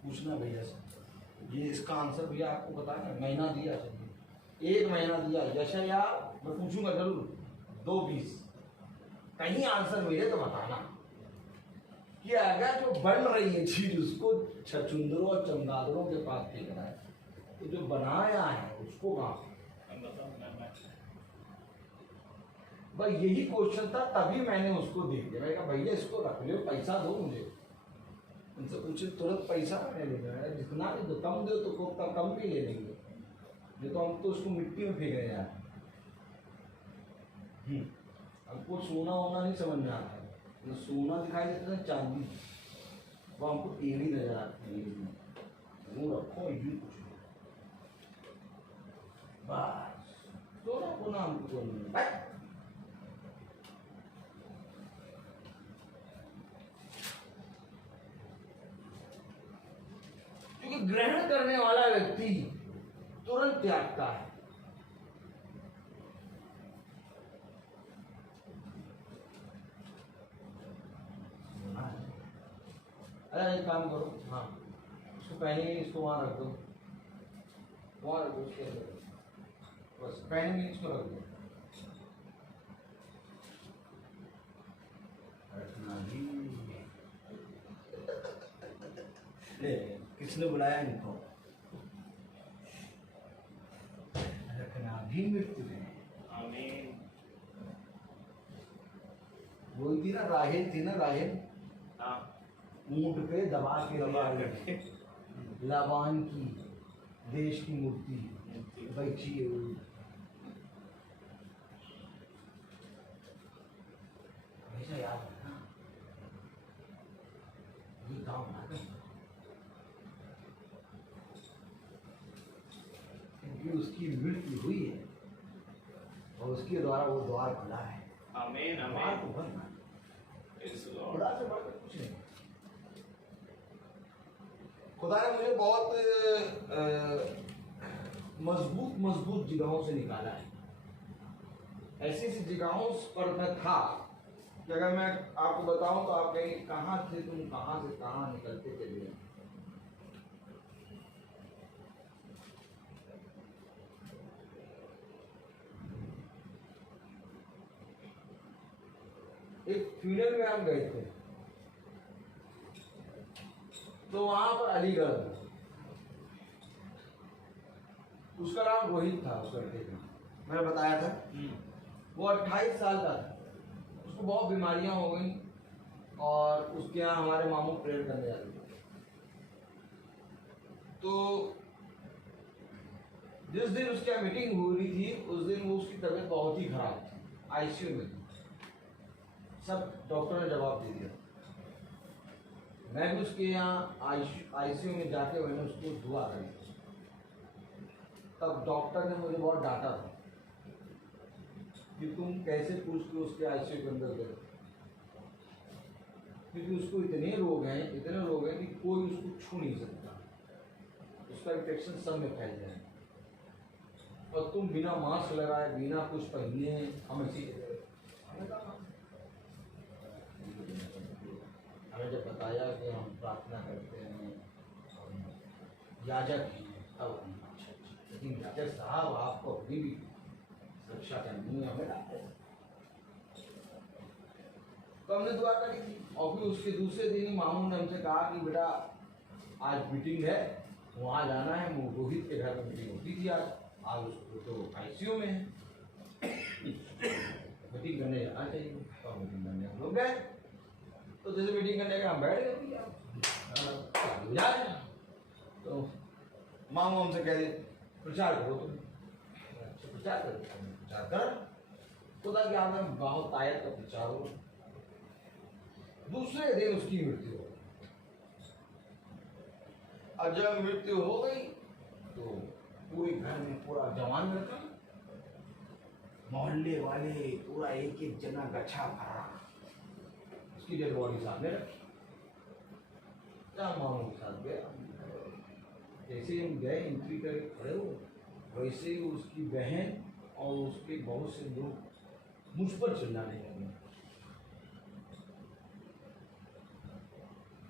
पूछना भैया से। ये इसका आंसर भैया आपको बताया, महीना दिया, 1 महीना दिया यशया, मैं पूछूंगा जरूर 2-20, कहीं आंसर मिले तो बताना कि अगर जो बन रही है चीज उसको छछूंदरों और चमगादड़ों के पास फेंक रहा है, तो जो बनाया है उसको कहाँ? भाई यही क्वेश्चन था, तभी मैंने उसको दे दिया। मैं कहा भैया इसको रख लो, पैसा दो मुझे। उनसे पूछे तुरंत पैसा मैंने लेना है, जितना भी दो, कम दो तो कम भी ले लेंगे, नहीं तो हम तो उसको मिट्टी में फेंक रहे हैं यार। हमको सोना होना नहीं समझ में आता है, तो सोना दिखाई देता है चांदी, वो हमको टेढ़ी नजर आती है। वो रखो यूं कुछ बस, सोना होना हमको नहीं। क्योंकि ग्रहण करने वाला व्यक्ति तुरंत त्यागता है। अरे एक काम करो, हाँ इसको पहने इसको वहां रख दो, वहां रख दो, उसके अंदर बस पहने इसको रख दो। ले किसने बुलाया इनको? रखना भी मृत्यु है। आमीन। वही थी ना राहेल, थी ना राहेल, हाँ, ऊंट पे दबा के दबा करके लाबान की देश की मूर्ति बैठी है वो। हमेशा याद रखना ये काम ना करना, क्योंकि उसकी मृत्यु हुई है और उसके द्वारा वो द्वार खुला है। आमीन। द्वार आमीन। को भरना, Praise the Lord। खुदा से बढ़कर कुछ नहीं। खुदा ने मुझे बहुत मजबूत जगहों से निकाला है। ऐसी ऐसी जगहों पर मैं था कि अगर मैं आपको बताऊं तो आप कहीं कहाँ थे तुम, कहाँ से कहाँ निकलते चले। एक फ्यूनल में हम गए थे, तो वहां पर अलीगढ़, उसका नाम रोहित था, उस लड़के का मैंने बताया था। वो 28 साल का था, उसको बहुत बीमारियां हो गई और उसके यहाँ हमारे मामू प्रेयर करने जाते थे। तो जिस दिन उसकी मीटिंग हो रही थी उस दिन वो उसकी तबीयत बहुत ही खराब थी, आईसीयू में थी। सब डॉक्टर ने जवाब दे दिया मैं भी उसके यहाँ आईसीयू में जाके मैंने उसको दुआ करी। तब डॉक्टर ने मुझे बहुत डांटा था कि तुम कैसे पूछ के उसके आईसीयू के अंदर गए, क्योंकि उसको इतने रोग हैं कि कोई उसको छू नहीं सकता, उसका इन्फेक्शन सब में फैल जाए, और तुम बिना मास्क लगाए बिना कुछ पहने हम ऐसी हमें जब बताया कि हम प्रार्थना करते हैं याजक हैं, तब हम लेकिन याजक साहब आपको अभी भी सुरक्षा करनी है हमें, तो हमने दुआ करी थी। और फिर उसके दूसरे दिन ही मामू ने हमसे कहा कि बेटा आज मीटिंग है, वहाँ जाना है, रोहित के घर में मीटिंग होती थी आज उसको तो आईसीयू में है, मीटिंग करने जाना चाहिए। तो मीटिंग करने हम लोग गए, तो जैसे मीटिंग करने का हम बैठ गए, तो मामू हमसे कह रहे प्रचार करो तुम, प्रचार करो, प्रचार कर, खुदा के आगे बहुत आयत का प्रचार हो। दूसरे दिन उसकी मृत्यु हो गई। और जब मृत्यु हो गई तो पूरे घर में पूरा जवान लड़का, मोहल्ले वाले पूरा एक एक जना गच्छा भरा उसकी डेड बॉडी सामने रखी। क्या मामू के साथ गया, जैसे हम गए एंट्री करके खड़े हो, वैसे ही उसकी बहन और उसके बहुत से लोग मुझ पर चिल्लाने लगे।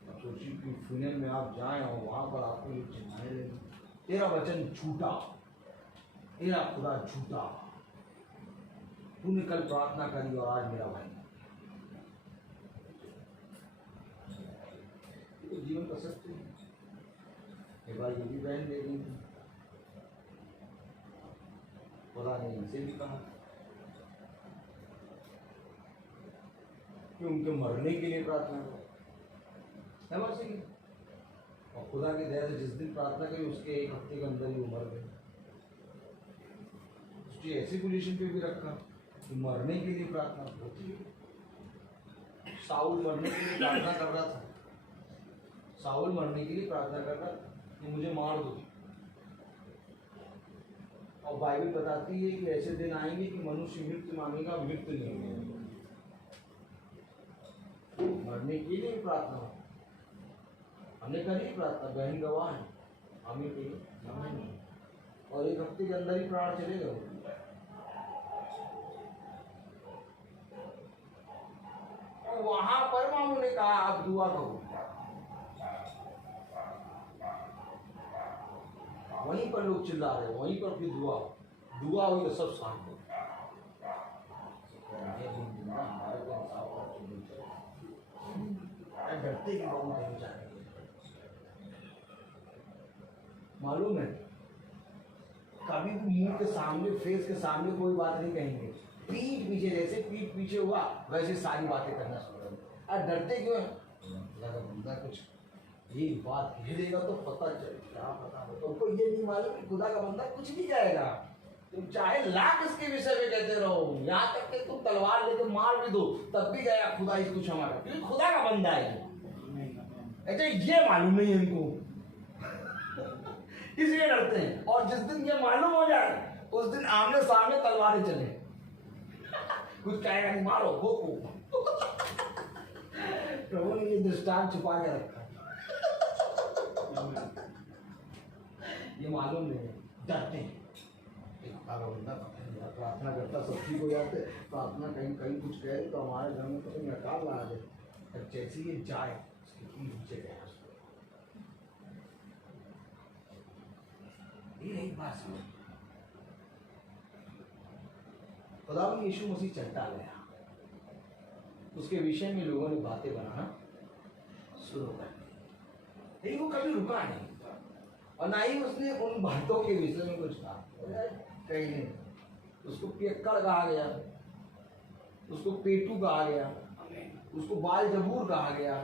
अब सोचिए कि फ्यूनल में आप जाएं और वहां पर आपको ये चिल्लाने लगे, तेरा वचन झूठा, तेरा खुदा झूठा, तूने कल प्रार्थना करी और आज मेरा भाई। तो जीवन का सत्य है। ये भाई ये भी बहन दे रही थी, खुदा ने इनसे भी कहा कि उनके मरने के लिए प्रार्थना करो, है मर सके। और खुदा की दया से जिस दिन प्रार्थना करी उसके एक हफ्ते के अंदर ही वो मर गए। उसकी ऐसी पोजीशन पे भी रखा कि मरने के लिए प्रार्थना होती है। साउल मरने के लिए प्रार्थना कर रहा था, साउल मरने के लिए प्रार्थना कर रहा था कि मुझे मार दो। और बाइबल बताती है कि ऐसे दिन आएंगे कि मनुष्य मृत्यु मांगेगा, मृत्यु नहीं मिलेगा। मरने के लिए प्रार्थना हमने करी प्रार्थना, बहन गवाह है, हमें के और एक हफ्ते के अंदर ही प्राण चले गए। और वहां पर मामू ने कहा आप दुआ करो, वहीं पर लोग चिल्ला रहे, वहीं पर फिर दुआ हुई तो सब शांत हो। डरते कि बाबू कहीं जाएंगे, मालूम है कभी भी मुंह के सामने, फेस के सामने कोई बात नहीं कहेंगे, पीठ पीछे, जैसे पीठ पीछे हुआ वैसे सारी बातें करना शुरू कर। और डरते क्यों है, बंदा कुछ ये बात कह देगा तो पता चले, क्या पता हो, तुमको ये नहीं मालूम कि खुदा का बंदा कुछ भी जाएगा, तुम चाहे लाख इसके विषय में कहते रहो, यहाँ तक कि तुम तलवार लेके मार भी दो तब भी गया खुदा इसको क्षमा कर, क्योंकि खुदा का बंदा है। अच्छा ये मालूम नहीं है इनको इसलिए डरते हैं। और जिस दिन ये मालूम हो जाए उस दिन आमने सामने तलवारें चले, कुछ कहेगा नहीं, मारो भोको। प्रभु ने ये दृष्टांत छुपा के रखा, ये मालूम नहीं है, डरते हैं। प्रार्थना करता सब ठीक हो जाते, प्रार्थना कहीं कहीं कुछ कहे तो हमारे घर में तो नकार ला दे, जैसे ये जाए उसके नीचे गया। ये एक बात समझ, खुदा यीशु मसीह चलता गया, उसके विषय में लोगों ने बातें बनाना शुरू कर दी, लेकिन वो कभी रुका नहीं और ना ही उसने उन बातों के विषय में कुछ कहा। कहीं नहीं, उसको पियक्कड़ कहा गया, उसको पेटू कहा गया, उसको बाल जबूर कहा गया,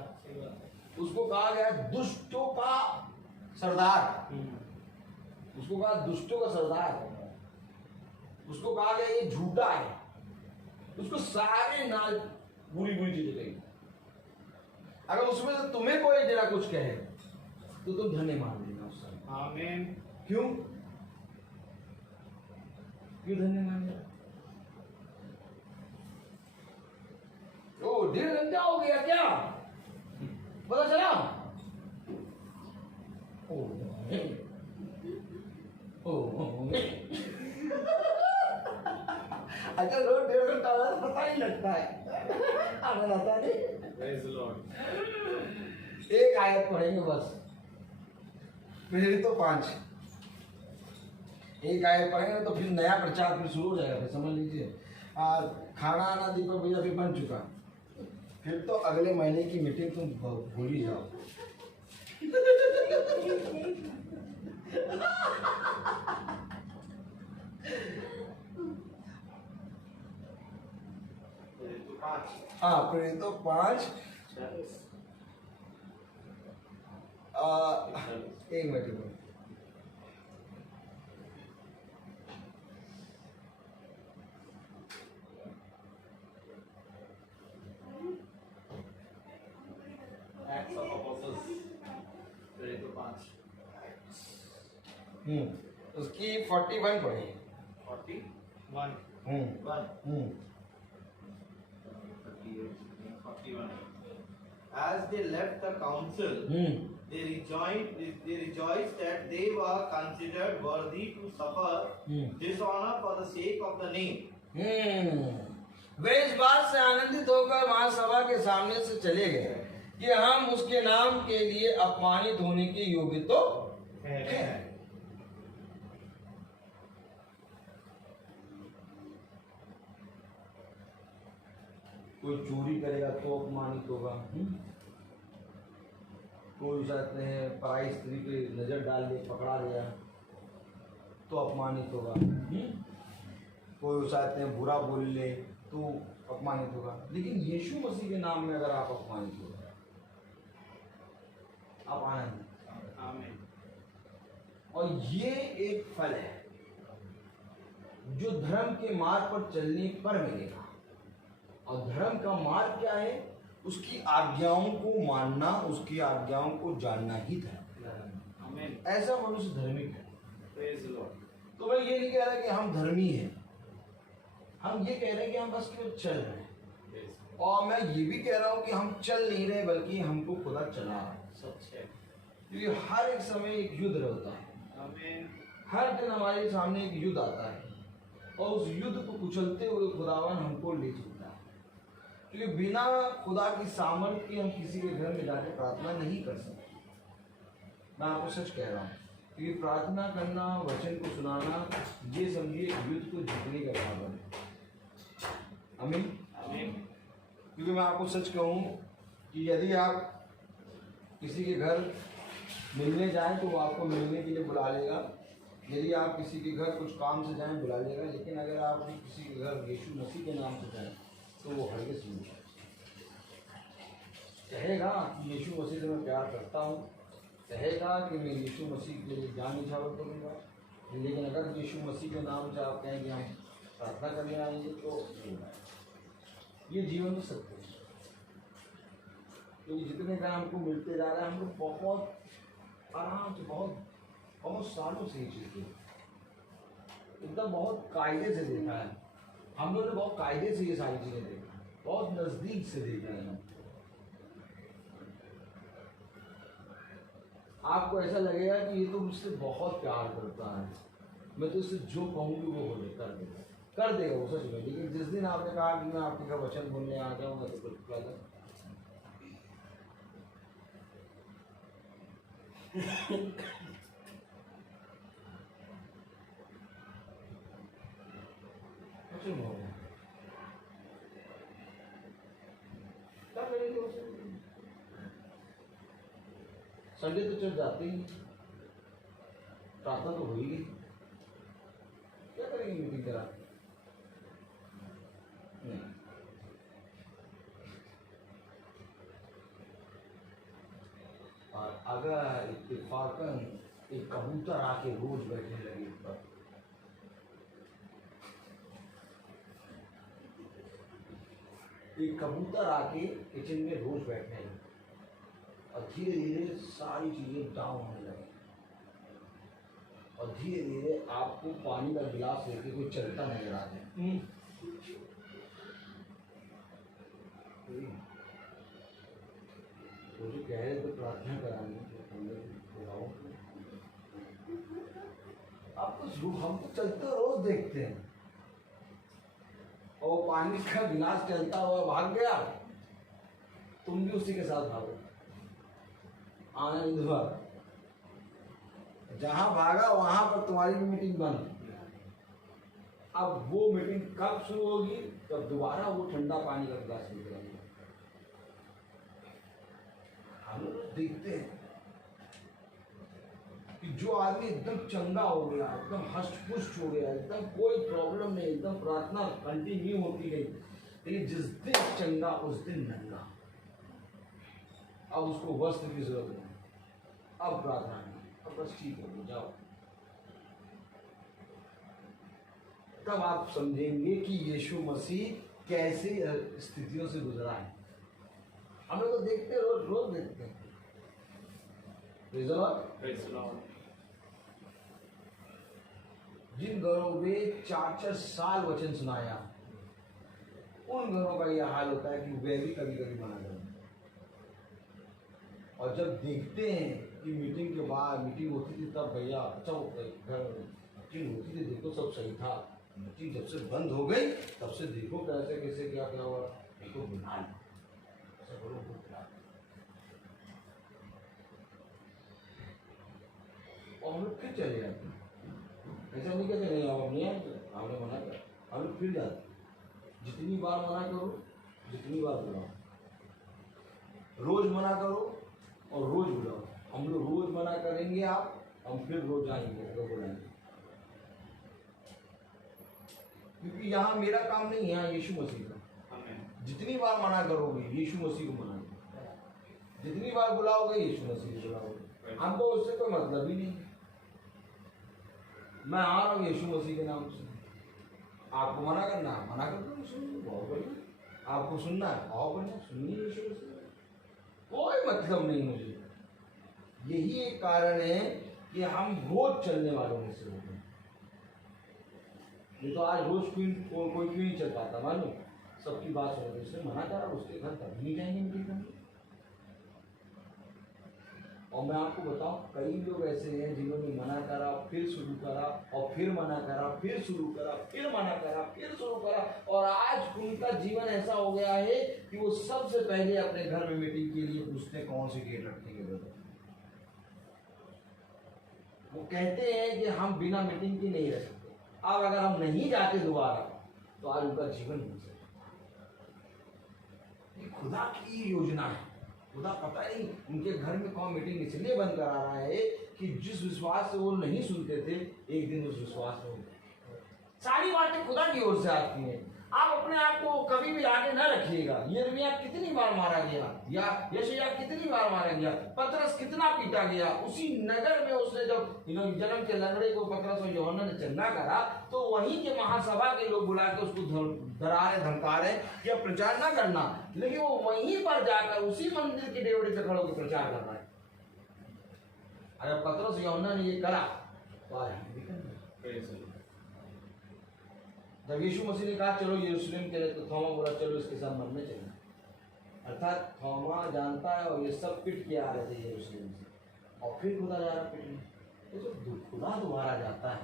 उसको कहा गया दुष्टों का सरदार, उसको कहा दुष्टों का सरदार, उसको कहा गया ये झूठा है, उसको सारे नाल बुरी बुरी चीजें कही। अगर उसमें से तुम्हें कोई जरा कुछ कहे तो तुम धन्य मान लेना उस समय। आमीन। क्यों क्यों धन्य मान लेना? ओ 1.5 घंटा हो गया क्या, पता चला? ओ अच्छा रोज 1.5 घंटा पता ही लगता है, आनंद आता नहीं। Praise the Lord। एक आयत पढ़ेंगे बस, फिर तो 5 एक आयत पढ़ेंगे तो फिर नया प्रचार फिर शुरू हो जाएगा। फिर समझ लीजिए खाना आना दीपक भैया भी बन चुका, फिर तो अगले महीने की मीटिंग तुम भूल ही जाओ। हाँ प्रेरित तो 5 एक minute Acts of Apostles, Prayer to 5, उसकी 41 पढ़े। 41, 41. As they left the council, they rejoiced that they were considered worthy to suffer dishonor for the sake of the name. वे इस बात से आनंदित होकर महासभा के सामने से चले गए कि हम उसके नाम के लिए अपमानित होने के योग्य तो हैं। कोई चोरी करेगा तो अपमानित होगा, कोई चाहते हैं पराई स्त्री पे नजर डाल दे पकड़ा गया तो अपमानित होगा, कोई चाहते हैं बुरा बोल ले तो अपमानित होगा। लेकिन यीशु मसीह के नाम में अगर आप अपमानित हो गए आप आनंद। आमीन। और ये एक फल है जो धर्म के मार्ग पर चलने पर मिलेगा। और धर्म का मार्ग क्या है? उसकी आज्ञाओं को मानना, उसकी आज्ञाओं को जानना ही धर्म। आमीन। ऐसा मनुष्य धार्मिक है। Praise the Lord. तो मैं ये नहीं कह रहा कि हम धर्मी हैं, हम ये कह रहे हैं कि हम बस केवल चल रहे हैं। और मैं ये भी कह रहा हूँ कि हम चल नहीं रहे बल्कि हमको खुदा चला रहा है। सच है। क्योंकि हर एक समय एक युद्ध रहता है, आमीन। हर दिन हमारे सामने एक युद्ध आता है और उस युद्ध को कुचलते हुए खुदावन हमको ले चलता है। क्योंकि बिना खुदा की सामर्थ्य के हम किसी के घर में जाकर प्रार्थना नहीं कर सकते। मैं आपको सच कह रहा हूँ, क्योंकि प्रार्थना करना, वचन को सुनाना, ये समझिए युद्ध को जीतने का बराबर है। आमीन। आमीन। क्योंकि मैं आपको सच कहूँ कि यदि आप किसी के घर मिलने जाएं तो वो आपको मिलने के लिए बुला लेगा, यदि आप किसी के घर कुछ काम से जाएं बुला लेगा, लेकिन अगर आप किसी के घर यीशु मसीह के नाम से जाएं तो वो हरगिज़ नहीं कहेगा कि यीशु मसीह से मैं प्यार करता हूँ, कहेगा कि मैं यीशु मसीह के लिए जान निछावर करूँगा। लेकिन अगर यीशु मसीह के नाम से आप कहें कि हम प्रार्थना करने आएंगे तो ये जीवन में सत्य है। क्योंकि जितने का हमको मिलते जा रहा है, हम लोग बहुत आराम से बहुत सालों से ये चीज़ एकदम बहुत कायदे से देखा है। हम लोगों ने बहुत कायदे से ये सारी चीज़ें देखा, बहुत नज़दीक से देखा है। आपको ऐसा लगेगा कि ये तो मुझसे बहुत प्यार करता है, मैं तो इससे जो कहूँगी वो कर देगा वो सच में। लेकिन जिस दिन आपने कहा कि मैं आपके घर वचन बोलने आ जाऊँगा तो कुछ पहले संडे तो चल जाते ही, प्रार्थना तो हो ही गई, क्या करेंगे मीटिंग करा? और अगर इत्तेफाकन एक कबूतर आके रोज बैठने लगे पर एक कबूतर आके किचन में रोज बैठने लगे और धीरे धीरे सारी चीजें डाउन होने लगी और धीरे धीरे आपको पानी का गिलास लेके कोई चलता नजर आ जाए। तो जो कह रहे तो प्रार्थना करानी आप तो हम तो चलते रोज देखते हैं और पानी का गिलास चलता हुआ भाग गया, तुम भी उसी के साथ भागो। आनंद हुआ, जहां भागा वहां पर तुम्हारी भी मीटिंग बंद। अब वो मीटिंग कब शुरू होगी? तब दोबारा वो ठंडा पानी का गिलास निकलेगा। हम लोग देखते हैं कि जो आदमी एकदम चंगा हो गया, एकदम हष्ट पुष्ट हो गया, एकदम कोई प्रॉब्लम नहीं, एकदम प्रार्थना कंटिन्यू होती गई, लेकिन जिस दिन चंगा उस दिन नंगा। अब उसको वस्त्र की जरूरत नहीं, अब प्रार्थना नहीं, अब बस ठीक हो जाओ। तब आप समझेंगे कि यीशु मसीह कैसे स्थितियों से गुजरा है। हम लोग तो देखते रोज रोज देखते हैं। Praise the Lord. Praise the Lord. जिन घरों में 4-4 साल वचन सुनाया, उन घरों का यह हाल होता है कि वे भी कभी कभी मना करें। और जब देखते हैं कि मीटिंग के बाद मीटिंग होती थी तब भैया अच्छा घर मीटिंग होती थी, देखो सब सही था। मीटिंग जब से बंद हो गई तब से देखो कैसे कैसे क्या क्या हुआ, देखो बुला और हम लोग फिर चले जाते। ऐसा नहीं कहते नहीं आप नहीं आए, आपने मना किया, हम लोग फिर जाते। जितनी बार मना करो जितनी बार बुलाओ, रोज मना करो और रोज बुलाओ। हम लोग रोज मना करेंगे, आप हम फिर रोज आएंगे अगर बुलाएंगे, क्योंकि यहाँ मेरा काम नहीं है, यहाँ यीशु मसीह का। जितनी बार मना करोगे यीशु मसीह को मनाओगे, जितनी बार बुलाओगे यीशु मसीह को बुलाओगे। हमको उससे कोई मतलब ही नहीं। मैं आ रहा हूँ यीशु मसीह के नाम से, आपको मना करना है मना कर दो, सुनिए बहुत बढ़िया। आपको सुनना है बहुत बढ़िया, सुनिए यीशु मसीह, कोई मतलब नहीं मुझे। यही एक कारण है कि हम रोज चलने वालों में से होते हैं। नहीं तो आज रोज कोई क्यों नहीं चल पाता मालूम? सबकी बात सुन रहे, मना करा उसके घर कभी नहीं जाएंगे मीटिंग करने। और मैं आपको बताऊं, कई लोग ऐसे हैं जिन्होंने मना करा फिर शुरू करा और फिर मना करा फिर शुरू करा फिर मना करा फिर शुरू करा, और आज उनका जीवन ऐसा हो गया है कि वो सबसे पहले अपने घर में मीटिंग के लिए पूछते हैं कौन सी गेट रखेंगे ब्रदर। वो कहते हैं कि हम बिना मीटिंग के नहीं रह सकते। अब अगर हम नहीं जाते दोबारा तो आज उनका जीवन नहीं सकता। ये खुदा की योजना है। खुदा पता नहीं उनके घर में कौन मीटिंग इसलिए बंद करा रहा है कि जिस विश्वास से वो नहीं सुनते थे एक दिन उस विश्वास में सारी बातें खुदा की ओर से आती हैं। आप अपने आप को कभी भी आगे न रखिएगा। यिर्मयाह कितनी बार मारा गया, या यशायाह कितनी बार मारा गया, पतरस कितना पीटा गया। उसी नगर में उसने जब जन्म के लंगड़े को पतरस और यूहन्ना ने चंगा करा तो वहीं के महासभा के लोग बुला के उसको डरा रहे धमका रहे कि अब प्रचार ना करना, लेकिन वो वहीं पर जाकर उसी मंदिर की डेवड़ी पे खड़े होकर प्रचार कर रहा है। अगर पतरस यूहन्ना ने ये करा तो आज हम भी करेंगे। जब यीशु मसीह ने कहा चलो यरूशलेम के लिए, तो थोमा बोला चलो इसके साथ मरने चले। अर्थात थोमा जानता है और ये सब पिट के आ रहे थे यरूशलेम से, और फिर खुदा जा रहा पिटने। तो जब खुदा दोबारा जाता है,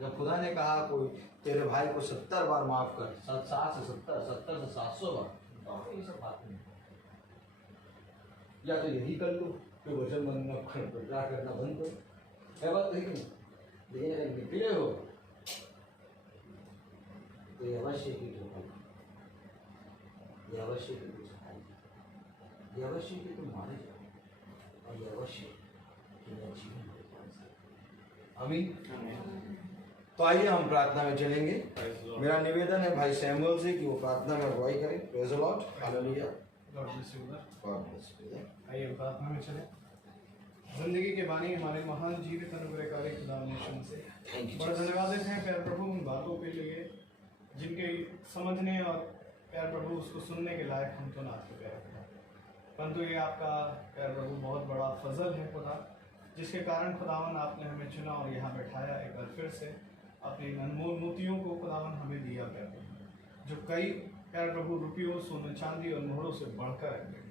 जब खुदा ने कहा कोई तेरे भाई को 70 बार माफ कर, 7 से 70, 70 से 700 बार, तो ये सब बातें नहीं। या तो यही कर लो कि वचन बंद प्रचार करना बंद करो, है बात नहीं। लेकिन अगर निकले हो तो ये अवश्य की धोखा, ये अवश्य की कुछ खाई, ये अवश्य की तुम मारे जाओ, और ये अवश्य कि मैं जीवन हो। आमीन। तो आइए हम प्रार्थना में चलेंगे। मेरा निवेदन है भाई सैमुअल से कि वो प्रार्थना में अगुवाई करें। Praise the Lord, hallelujah. God bless you brother. God bless you. आइए हम प्रार्थना में चलें। जिंदगी के बानी हमारे महान जीवित अनुग्रहकारी खुदा यीशु मसीह, बड़ा धन्यवाद देते हैं प्यार प्रभु उन बातों के लिए जिनके समझने और प्यार प्रभु उसको सुनने के लायक हम तो ना थे प्यार। परंतु ये आपका प्यारे प्रभु बहुत बड़ा फजल है खुदा, जिसके कारण खुदावन आपने हमें चुना और यहाँ बैठाया एक बार फिर से अपनी अनमोल मोतियों को खुदावन हमें दिया प्यारे प्रभु, जो कई प्यारे प्रभु रुपयों, सोने चांदी और मोहरों से बढ़कर है।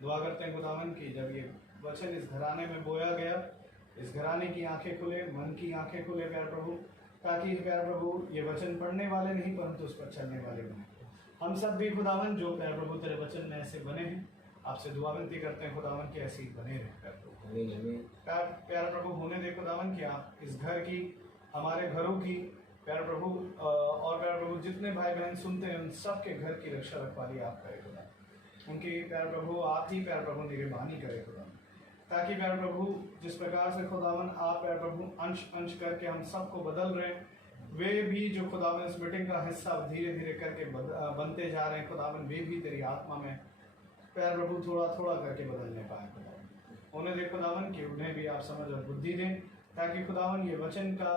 दुआ करते हैं खुदावन कि जब ये वचन इस घराने में बोया गया, इस घराने की आंखें खुले, मन की आंखें खुले प्यारे प्रभु, ताकि प्यारे प्रभु ये वचन पढ़ने वाले नहीं परंतु उस पर चलने वाले बने। हम सब भी खुदावन जो प्यारे प्रभु तेरे वचन में ऐसे बने हैं, आपसे दुआ विनती करते हैं खुदावन कि ऐसे ही बने रहे प्यारे प्रभु। प्यारे प्रभु होने दे खुदावन कि आप इस घर की, हमारे घरों की प्यारे प्रभु और प्यारे प्रभु जितने भाई बहन सुनते हैं उन सब के घर की रक्षा रखवाली आप करें खुदा, उनकी प्यारे प्रभु आप ही प्यारे प्रभु निगरानी करें खुदा, ताकि प्यारे प्रभु जिस प्रकार से खुदावन आप प्यारे प्रभु अंश अंश करके हम सबको बदल रहे हैं, वे भी जो खुदावन इस मीटिंग का हिस्सा धीरे धीरे करके बनते जा रहे हैं खुदावन, वे भी तेरी आत्मा में प्यारे प्रभु थोड़ा थोड़ा करके बदलने पाए खुदावन। उन्हें दे खुदावन कि उन्हें भी आप समझ और बुद्धि दें, ताकि खुदावन ये वचन का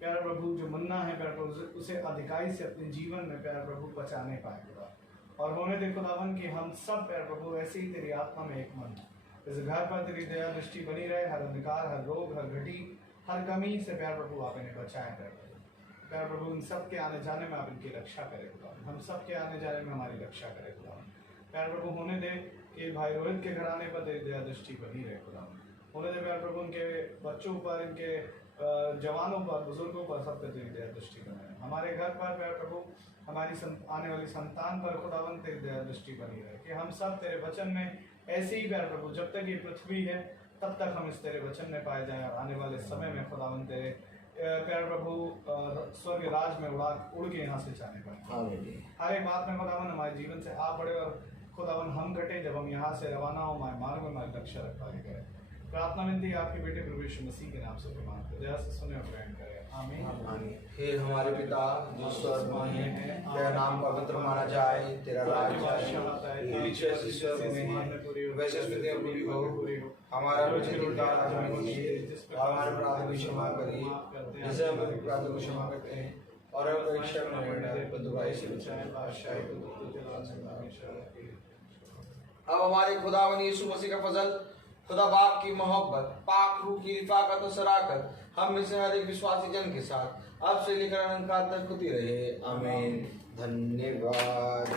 प्यारे प्रभु जो मन्ना है प्यारे प्रभु उसे अधिकाई से अपने जीवन में प्यारे प्रभु बचाने पाए खुदा। और होने दे खुदावन कि हम सब प्यारे प्रभु ऐसे ही तेरी आत्मा में एक मन, इस घर पर तेरी दया दृष्टि बनी रहे, हर अंधकार, हर रोग, हर घटी, हर कमी से प्यारे प्रभु आप इन्हें बचाएं प्यारे प्रभु। इन सब के आने जाने में आप इनकी रक्षा करें खुदा, हम सब के आने जाने में हमारी रक्षा करें खुदा प्यारे प्रभु। होने दे कि भाई रोहित के घराने पर तेरी दया दृष्टि बनी रहे खुदा, होने दे प्यारे प्रभु उनके बच्चों पर, इनके जवानों पर, बुजुर्गों पर, सब पे तेरी दया दृष्टि बनी रहे। हमारे घर पर प्यारे प्रभु, हमारी आने वाली संतान पर खुदावन तेरी दया दृष्टि बनी रहे, कि हम सब तेरे वचन में ऐसे ही प्यारे प्रभु जब तक ये पृथ्वी है तब तक हम इस तेरे वचन में पाए जाएं, और आने वाले समय में खुदावन तेरे प्यारे प्रभु स्वर्ग राज में उड़ के यहाँ से जाने पाए। हर एक बात में खुदावन हमारे जीवन से आप बड़े और खुदावन हम घटे, जब हम यहाँ से रवाना हो हमारे मार्ग में हमारी रक्षा रखवाली करें। प्रार्थना विनती आपके बेटे प्रभु यीशु मसीह के नाम से प्रमाण करें, दया से सुने और ग्रहण करें, आमीन। हे हमारे पिता जो स्वर्ग में है, तेरा नाम पवित्र माना जाए, तेरा राज्य आए, तेरी इच्छा स्वर्ग में है वैसे पृथ्वी पर भी हो। हमारा रोज़ का आज हमें दीजिए, और हमारे अपराध को क्षमा करिए जैसे हम अपने अपराधों को क्षमा करते हैं, और हम परीक्षा में न डालें परंतु बुराई से बचाएं। अब हमारे खुदावन यीशु मसीह का फजल, खुदा बाप की मोहब्बत, पाक रूह की रिफाकत और शराकत हम में से हर एक विश्वासी जन के साथ अब से लेकर अनंत काल तक होती रहे, आमीन। धन्यवाद।